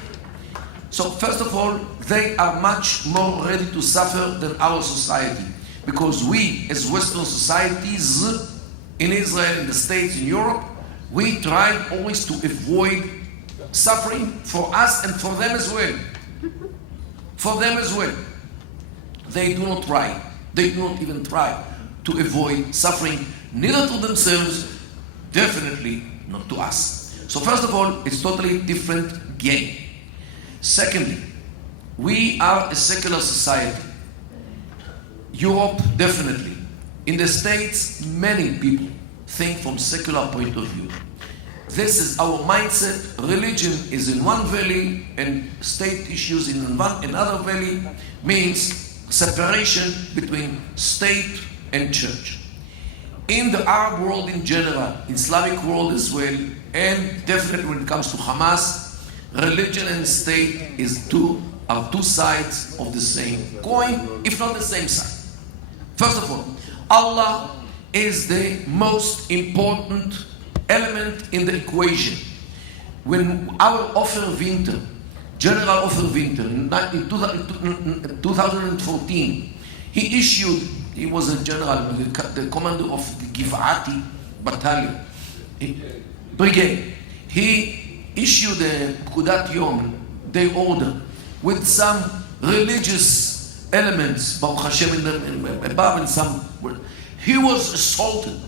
So first of all, they are much more ready to suffer than our society. Because we, as Western societies, in Israel, in the States, in Europe, we try always to avoid suffering for us and for them as well. For them as well. They do not try. They do not even try to avoid suffering, neither to themselves, definitely not to us. So first of all, it's totally different game. Secondly, we are a secular society. Europe, definitely. In the States, many people think from secular point of view. This is our mindset. Religion is in one valley and state issues in another valley, means separation between state and church. In the Arab world in general, Islamic world as well, and definitely when it comes to Hamas, religion and state are two sides of the same coin, if not the same side. First of all, Allah is the most important element in the equation. When our Winter, General Winter, in 2014, he was a general, the commander of the Giv'ati battalion, brigade. He issued a Kudat Yom, day order, with some religious elements, Baruch Hashem above and some. He was assaulted.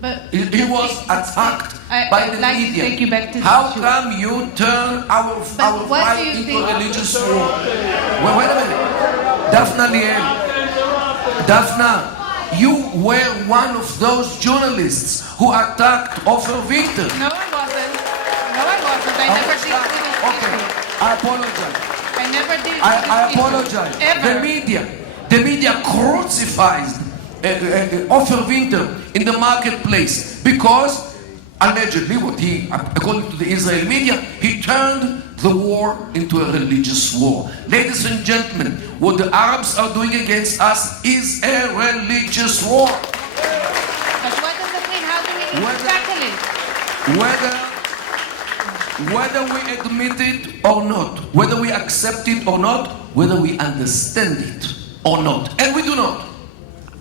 But he was attacked by the like media. To take you back to How come you turn our fight into a religious war? Well, wait a minute. Daphna, Liel. Daphna, you were one of those journalists who attacked Winter. No, I wasn't. No, I wasn't. I never did with this Okay, issue. I apologize. I never did with I this apologize. issue. Ever. The media crucifies Winter in the marketplace because allegedly, according to the Israeli media, he turned the war into a religious war. Ladies and gentlemen, what the Arabs are doing against us is a religious war. But what does it mean? How do we tackle it? Whether we admit it or not, whether we accept it or not, whether we understand it or not, and we do not.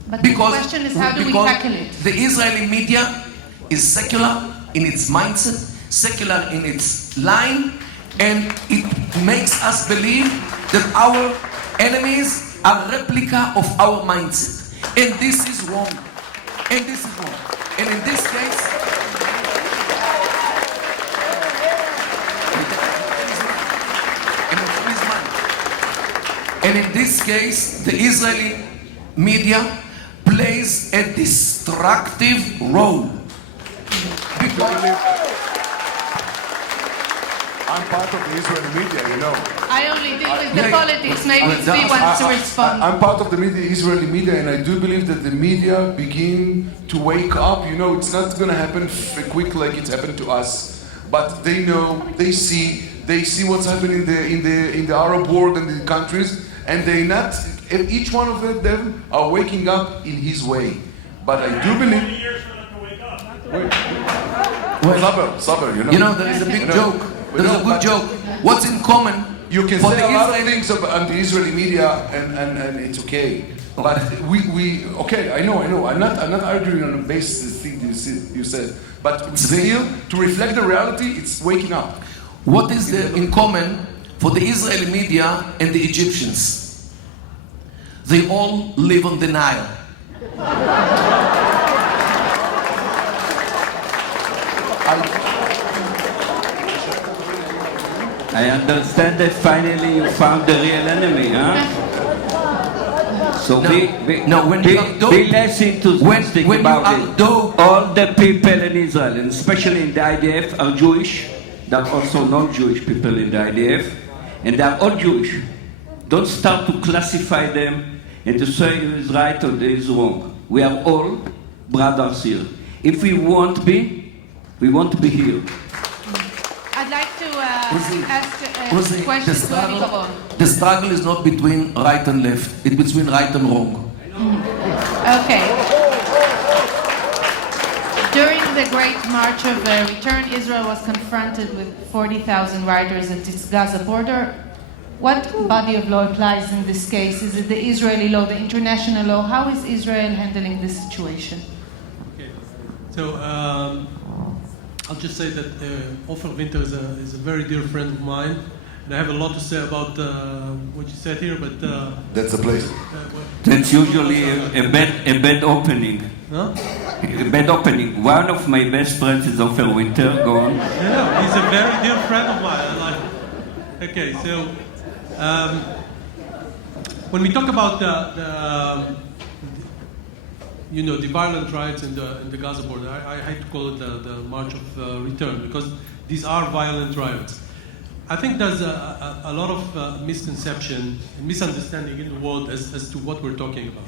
But the question is, how do we tackle it? The Israeli media is secular in its mindset, secular in its line, and it makes us believe that our enemies are a replica of our mindset. And this is wrong. And this is wrong. And in this case, the Israeli media plays a destructive role. I'm part of the Israeli media, you know. I only deal with the politics. Maybe Zvi wants to respond. I'm part of the Israeli media, and I do believe that the media begin to wake up. You know, it's not going to happen quick like it happened to us, but they know, they see what's happening in the Arab world and the countries, and each one of them are waking up in his way. But I do believe. Sabr, you know, there is a big joke. There is a good joke. What's in common? You can say a lot of things on the Israeli media, and it's okay. But okay, I know. I'm not arguing on the basis of the thing you said. But still, to reflect the reality, it's waking up. What is in common for the Israeli media and the Egyptians? They all live on the Nile. I understand that finally you found the real enemy, huh? So be less enthusiastic about it. All the people in Israel, and especially in the IDF, are Jewish. There are also non-Jewish people in the IDF, and they are all Jewish. Don't start to classify them and to say who is right or who is wrong. We are all brothers here. If we won't be, we won't be here. I'd like to ask a question to Chico. The struggle is not between right and left. It's between right and wrong. Okay. During the Great March of Return, Israel was confronted with 40,000 rioters at its Gaza border. What body of law applies in this case? Is it the Israeli law, the international law? How is Israel handling this situation? Okay. So I'll just say that Winter is a very dear friend of mine. and I have a lot to say about what you said here, but... That's the place. That's usually a bad opening. Huh? A bad opening. One of my best friends is Ofer Winter. Go on. Yeah, he's a very dear friend of mine. Okay, so when we talk about the violent riots in the Gaza border, I hate to call it the March of Return, because these are violent riots. I think there's a lot of misconception and misunderstanding in the world as to what we're talking about.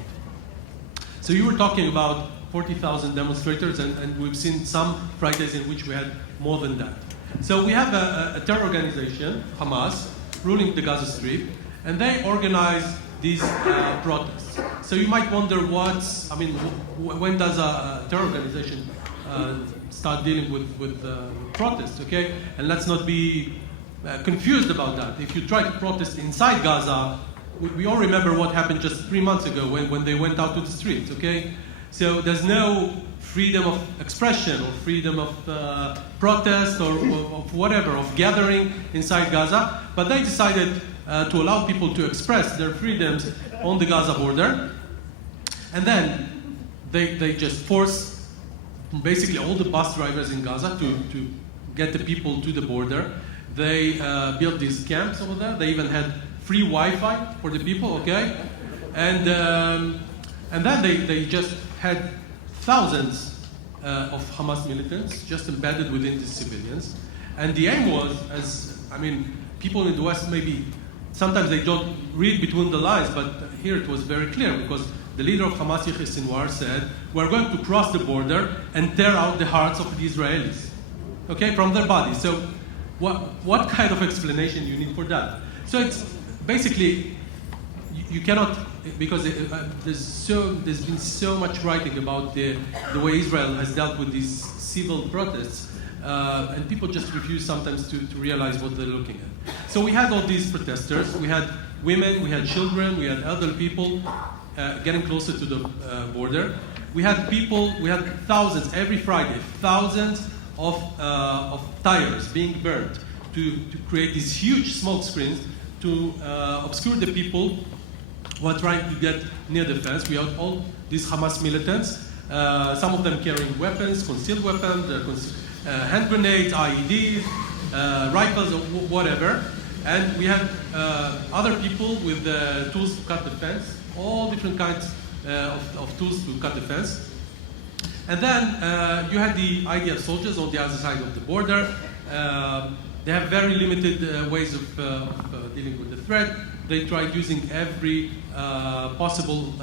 So you were talking about 40,000 demonstrators, and we've seen some Fridays in which we had more than that. So we have a terror organization, Hamas, ruling the Gaza Strip, and they organize these protests. So you might wonder when does a terror organization start dealing with protests, okay? And let's not be confused about that. If you try to protest inside Gaza, we all remember what happened just 3 months ago when they went out to the streets, okay? So there's no freedom of expression or freedom of protest or of whatever, of gathering inside Gaza, but they decided to allow people to express their freedoms on the Gaza border, and then they just force basically all the bus drivers in Gaza to get the people to the border. They built these camps over there. They even had free Wi-Fi for the people, okay? And then they just had thousands of Hamas militants just embedded within the civilians. And the aim was, people in the West maybe, sometimes they don't read between the lines, but here it was very clear, because the leader of Hamas, Yahya Sinwar, said, we're going to cross the border and tear out the hearts of the Israelis, okay, from their bodies. So what kind of explanation you need for that? So it's basically, you cannot, because there's been so much writing about the way Israel has dealt with these civil protests, and people just refuse sometimes to realize what they're looking at. So we had all these protesters, we had women, we had children, we had elderly people getting closer to the border. We had thousands, every Friday, thousands of tires being burned to create these huge smoke screens to obscure the people who are trying to get near the fence. We had all these Hamas militants, some of them carrying weapons, concealed weapons, hand grenades, IEDs, rifles, or whatever. And we had other people with tools to cut the fence, all different kinds of tools to cut the fence. And then you had the IDF soldiers on the other side of the border. They have very limited ways of dealing with the threat. They tried using every possible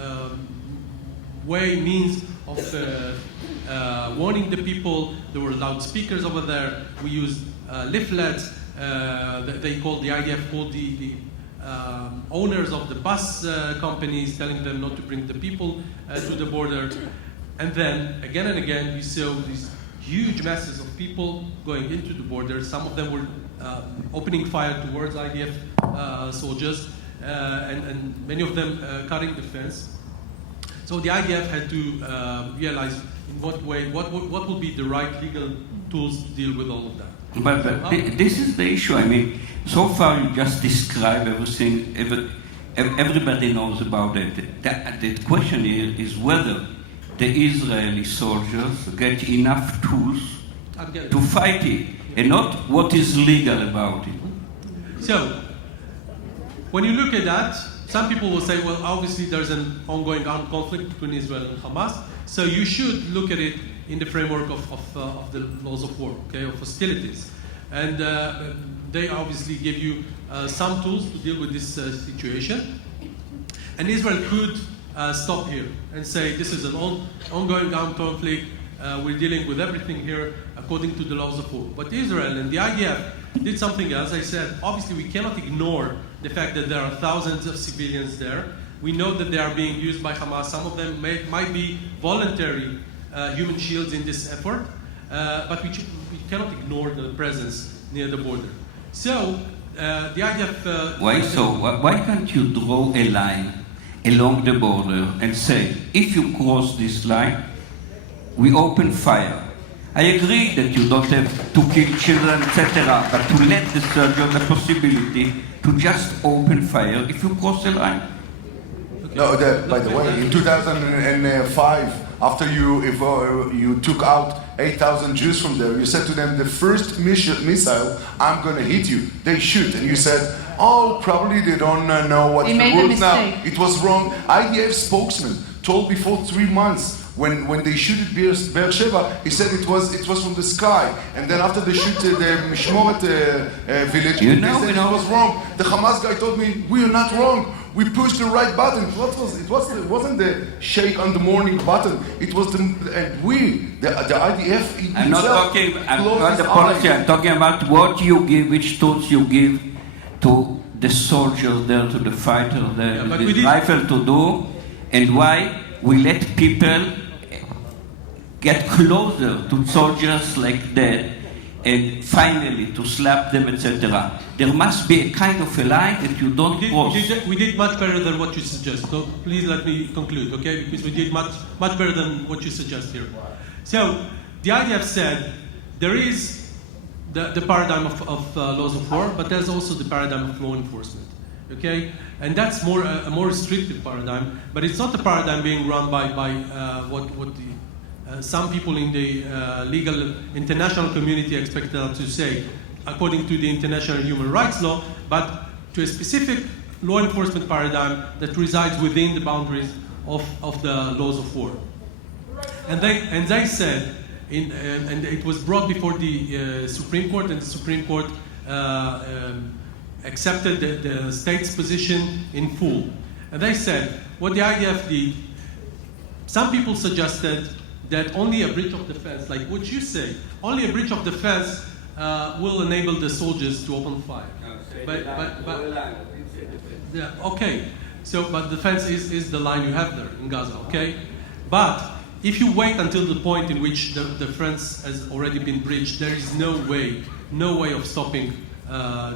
means of warning the people. There were loudspeakers over there. We used leaflets. The IDF called the owners of the bus companies, telling them not to bring the people to the border. And then, again and again, we saw these huge masses of people going into the border. Some of them were opening fire towards IDF soldiers, and many of them cutting the fence. So the IDF had to realize in what way, what would be the right legal tools to deal with all of that. But this is the issue. So far you just described everything. Everybody knows about it. The question here is whether the Israeli soldiers get enough tools to fight it, and not what is legal about it. So, when you look at that, some people will say, well, obviously there's an ongoing armed conflict between Israel and Hamas, so you should look at it in the framework of the laws of war, okay, of hostilities. And they obviously give you some tools to deal with this situation. And Israel could stop here and say, this is an ongoing armed conflict, we're dealing with everything here according to the laws of war. But Israel and the IDF did something else. I said, obviously we cannot ignore the fact that there are thousands of civilians there. We know that they are being used by Hamas. Some of them might be voluntary human shields in this effort, but we cannot ignore the presence near the border. So the IDF... Why can't you draw a line along the border and say, if you cross this line, we open fire? I agree that you don't have to kill children, etc., but to let the soldier the possibility to just open fire if you cross the line. No, by the way, in 2005, after you took out 8,000 Jews from there, you said to them, the first missile, I'm going to hit you. They shoot. And you said, oh, probably they don't know what the rules now. It was wrong. IDF spokesman told before 3 months, when they shoot at Beersheba, he said it was from the sky. And then after they shoot the Mishmoret village, they said it was wrong. The Hamas guy told me, we are not wrong. We pushed the right button. It wasn't the shake on the morning button. It was the IDF. I'm not talking about the policy. I'm talking about what you give, which tools you give to the soldiers there, to the fighter there, the rifle to do, and why we let people get closer to soldiers like that, and finally to slap them, etc. There must be a kind of a line that you don't cross. We did much better than what you suggest. So please let me conclude, okay? Because we did much better than what you suggest here. So the IDF said there is the paradigm of laws of war, but there's also the paradigm of law enforcement, okay? And that's a more restrictive paradigm, but it's not the paradigm being run by some people in the legal international community expect us to say, according to the international human rights law, but to a specific law enforcement paradigm that resides within the boundaries of the laws of war. And they said, and it was brought before the Supreme Court, and the Supreme Court accepted the state's position in full. And they said, what the IDF did, some people suggested that only a breach of the fence, like what you say, only a breach of the fence will enable the soldiers to open fire. Yeah, okay. So, but the fence is the line you have there in Gaza, okay? But if you wait until the point in which the fence has already been breached, there is no way of stopping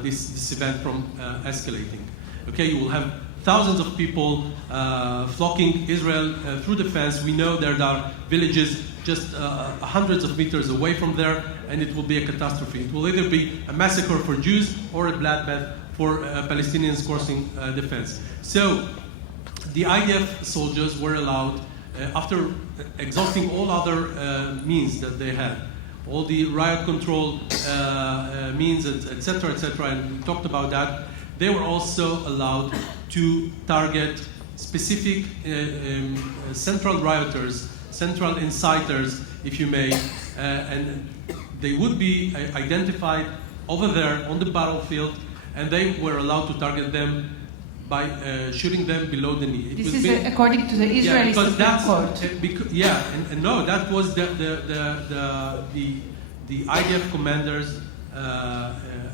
this event from escalating. Okay, you will have thousands of people flocking Israel through the fence. We know there are villages just hundreds of meters away from there, and it will be a catastrophe. It will either be a massacre for Jews or a bloodbath for Palestinians crossing the fence. So the IDF soldiers were allowed, after exhausting all other means that they had, all the riot control means, etc., and we talked about that, they were also allowed to target specific central rioters, central inciters, if you may, and they would be identified over there on the battlefield, and they were allowed to target them by shooting them below the knee. This is according to the Israeli Supreme Court. And no, that was the IDF commander's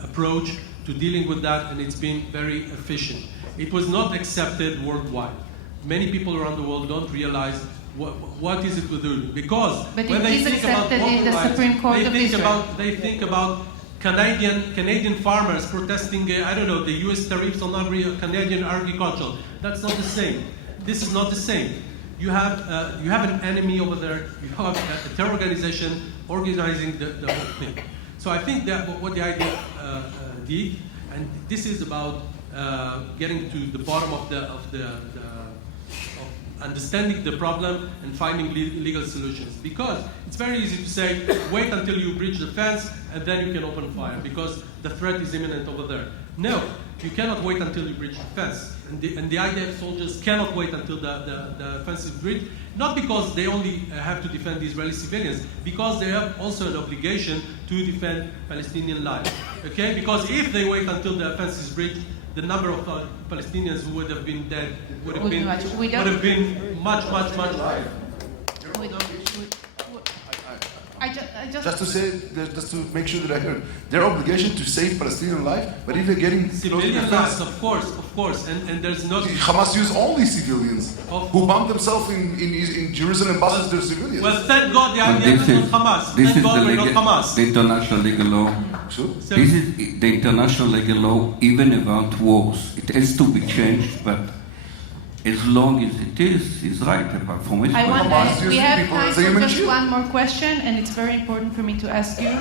approach to dealing with that, and it's been very efficient. It was not accepted worldwide. Many people around the world don't realize what is it we're doing, because when they think about water rights, they think about Canadian farmers protesting, I don't know, the U.S. tariffs on Canadian agriculture. That's not the same. This is not the same. You have an enemy over there. You have a terror organization organizing the whole thing. So I think that what the IDF did, and this is about getting to the bottom of understanding the problem and finding legal solutions. Because it's very easy to say, wait until you breach the fence and then you can open fire because the threat is imminent over there. No, you cannot wait until you breach the fence. And the IDF soldiers cannot wait until the fence is breached, not because they only have to defend the Israeli civilians, because they have also an obligation to defend Palestinian life. Okay? Because if they wait until the fence is breached, the number of Palestinians who would have been dead would have been much higher. Just to make sure that I heard, their obligation to save Palestinian life, but if they're getting civilian lives, of course, and there's no. Hamas use only civilians who bomb themselves in Jerusalem buses. They're civilians. Well, thank God the idea is not Hamas. Thank God we're not Hamas. The international legal law. Sure. This is the international legal law, even about wars. It has to be changed, but as long as it is, he's right, apart from his I point. want, Hamas we using have people time as a for human just shield. one more question, and it's very important for me to ask you.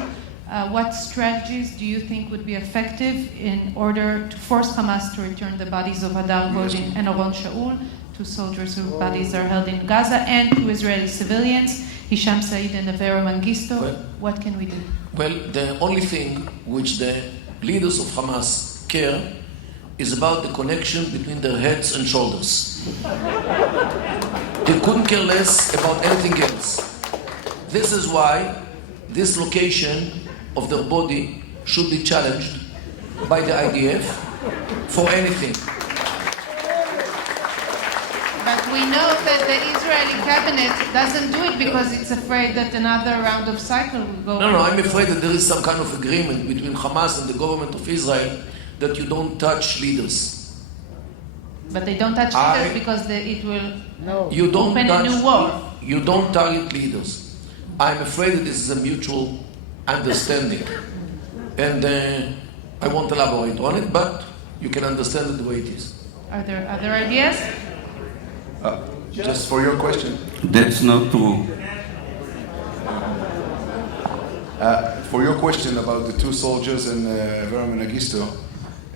What strategies do you think would be effective in order to force Hamas to return the bodies of Hadar Goldin and Oron Shaul, two soldiers whose bodies are held in Gaza, and two Israeli civilians, Hisham Said and Avera Mengistu? What can we do? Well, the only thing which the leaders of Hamas care is about the connection between their heads and shoulders. They couldn't care less about anything else. This is why this location of their body should be challenged by the IDF for anything. But we know that the Israeli cabinet doesn't do it because it's afraid that another round of cycle will go. No, I'm afraid that there is some kind of agreement between Hamas and the government of Israel that you don't touch leaders. But they don't touch leaders because it will You don't open a new war. You don't target leaders. I'm afraid that this is a mutual understanding. And I won't elaborate on it, but you can understand it the way it is. Are there other ideas? Just for your question. That's not true. For your question about the two soldiers and Avera Mengistu,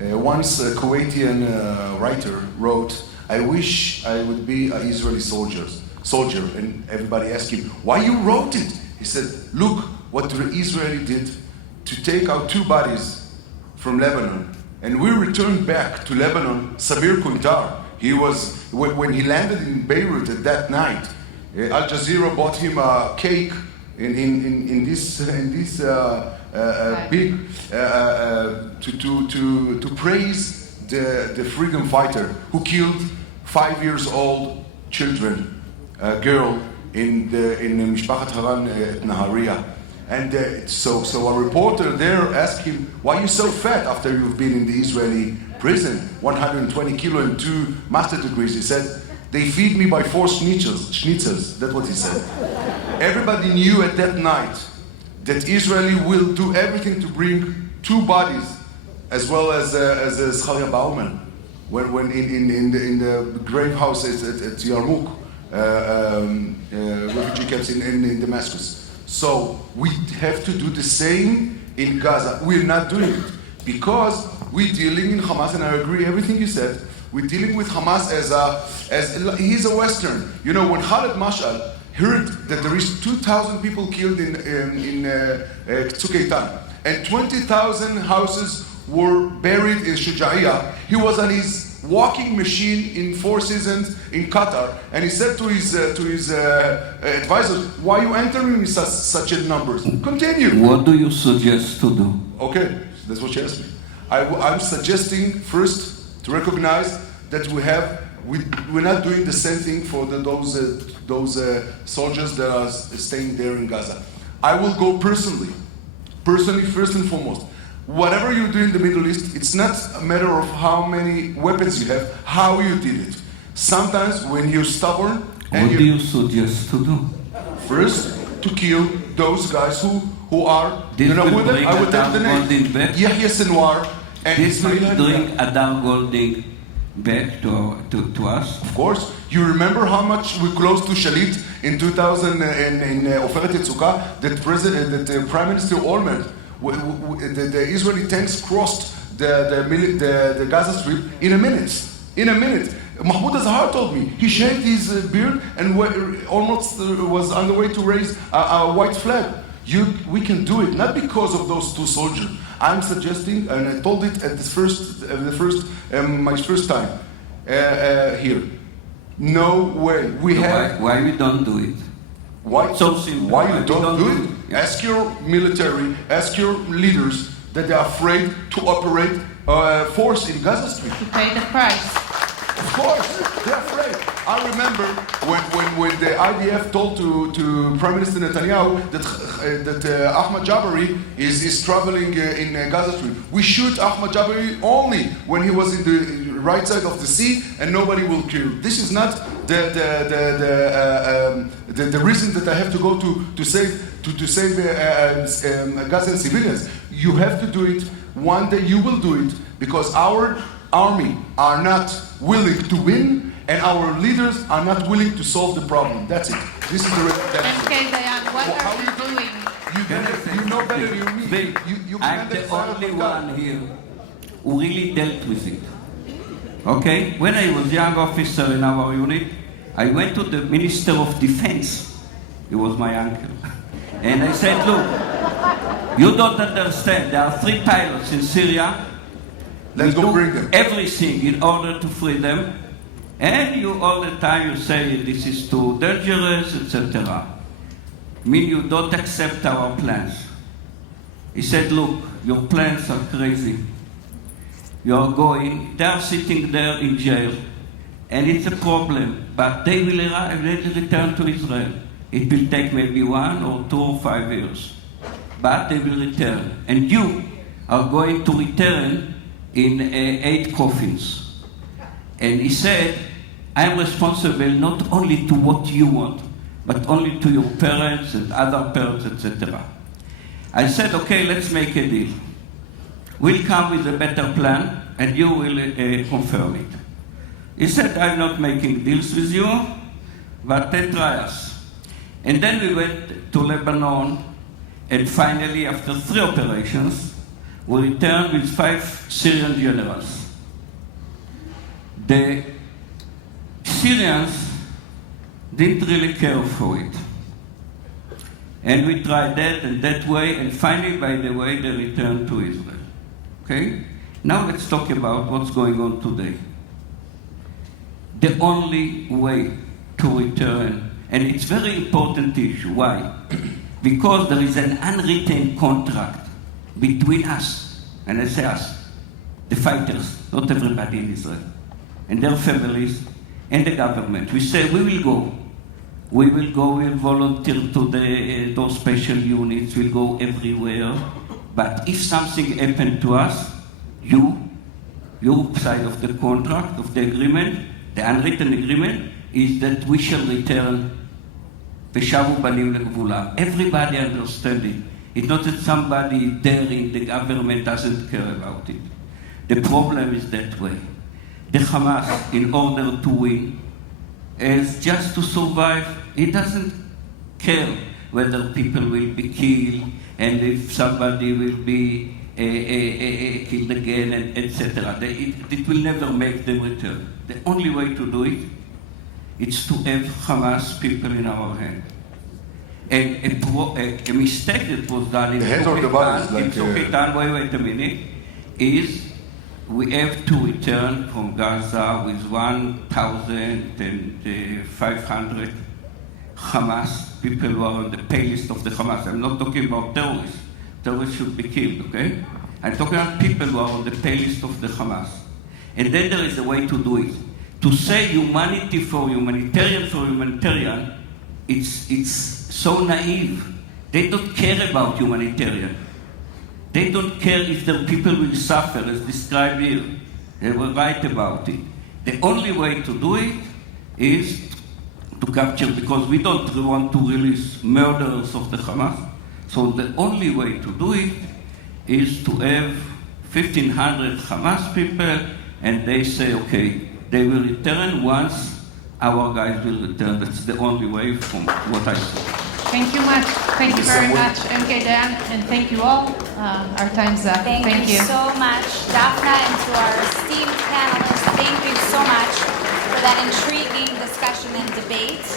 once a Kuwaitian writer wrote, "I wish I would be an Israeli soldier," and everybody asked him, "Why you wrote it?" He said, "Look what the Israeli did to take out two bodies from Lebanon, and we returned back to Lebanon. Samir Kuntar, he was when he landed in Beirut at that night. Al Jazeera bought him a cake in this big to praise the freedom fighter who killed 5 years old children, a girl in Mishpachat Haran at Nahariya." And so a reporter there asked him, "Why are you so fat after you've been in the Israeli prison, 120 kilo and 2 master degrees?" He said, "They feed me by 4 schnitzels." That's what he said. Everybody knew at that night that Israel will do everything to bring 2 bodies, as well as Zcharia Bauman, when in the grave house at Yarmouk, refugee camps in Damascus. So we have to do the same in Gaza. We're not doing it because we're dealing in Hamas, and I agree everything you said. We're dealing with Hamas as he's a Western. You know, when Khaled Mashal heard that there is 2,000 people killed in Tzuk Eitan, and 20,000 houses were buried in Shuja'iyah, he was on his walking machine in 4 Seasons in Qatar, and he said to his advisors, "Why are you entering such numbers? Continue." What do you suggest to do? Okay, that's what you asked me. I'm suggesting first to recognize that we're not doing the same thing for those soldiers that are staying there in Gaza. I will go personally first and foremost. Whatever you do in the Middle East, it's not a matter of how many weapons you have, how you did it. Sometimes when you're stubborn, What do you suggest to do? First, to kill those guys who are, This you know will who them? bring I will take the Hadar Goldin name. back? Yahya Sinwar and This will Ismail bring Haniyeh. Hadar Goldin back to us? Of course. You remember how much we close to Shalit in 2000 in Oferet Yetzuka, that Prime Minister Olmert, the Israeli tanks crossed the Gaza Strip in a minute. In a minute. Mahmoud Azhar told me he shaved his beard and almost was on the way to raise a white flag. We can do it, not because of those 2 soldiers. I'm suggesting, and I told it at my first time here. No way. Why we don't do it? Why? So simple. Why you don't do it? Ask your military, ask your leaders that they're afraid to operate force in Gaza Strip. To pay the price. Of course, they're afraid. I remember when the IDF told to Prime Minister Netanyahu that Ahmad Jabari is traveling in Gaza Strip. We shoot Ahmad Jabari only when he was in the right side of the sea, and nobody will kill. This is not the reason that I have to go to save Gaza civilians. You have to do it. One day you will do it because our army are not willing to win, and our leaders are not willing to solve the problem. That's it. This is the MK Dayan, what How are you you doing? doing? You know better than me. Bill, You I'm the only one here who really dealt with it. Okay? When I was young officer in our unit, I went to the Minister of Defense. He was my uncle. And I said, look, you don't understand. There are 3 pilots in Syria. Let's We go do bring them. everything in order to free them. And you all the time you say this is too dangerous, etc. Mean you don't accept our plans. He said, look, your plans are crazy. You are going, they are sitting there in jail, and it's a problem, but they will arrive, they will return to Israel. It will take maybe 1 or 2 or 5 years, but they will return. And you are going to return in 8 coffins. And he said, I am responsible not only to what you want, but only to your parents and other parents, etc. I said, okay, let's make a deal. We'll come with a better plan, and you will confirm it. He said, I'm not making deals with you, but try us. And then we went to Lebanon, and finally, after 3 operations, we returned with 5 Syrian generals. The Syrians didn't really care for it. And we tried that and that way, and finally, by the way, they returned to Israel. Okay? Now let's talk about what's going on today. The only way to return, and it's a very important issue. Why? Because there is an unwritten contract between us, and I say us, the fighters, not everybody in Israel, and their families, and the government. We say, we will go. We will go, we'll volunteer to those special units, we'll go everywhere. But if something happened to us, your side of the contract, of the agreement, the unwritten agreement, is that we shall return. Everybody understands it. It's not that somebody there in the government doesn't care about it. The problem is that way. The Hamas, in order to win, is just to survive. It doesn't care whether people will be killed and if somebody will be killed again, and etc. It will never make them return. The only way to do it is to have Hamas people in our hand. And a mistake that was done in Sukitan, wait a minute, is we have to return from Gaza with 1,500 Hamas people who are on the pay list of the Hamas. I'm not talking about terrorists. Terrorists should be killed, okay? I'm talking about people who are on the pay list of the Hamas. And then there is a way to do it. To say humanity for humanitarian, it's so naive. They don't care about humanitarian. They don't care if the people will suffer, as described here. They were right about it. The only way to do it is to capture, because we don't want to release murderers of the Hamas. So the only way to do it is to have 1,500 Hamas people, and they say, okay, they will return once our guys will return. That's the only way from what I see. Thank you much. Thank you very much, MK Dayan, and thank you all. Our time's up. Thank you so much, Daphna, and to our esteemed panelists. Thank you so much for that intriguing discussion and debate.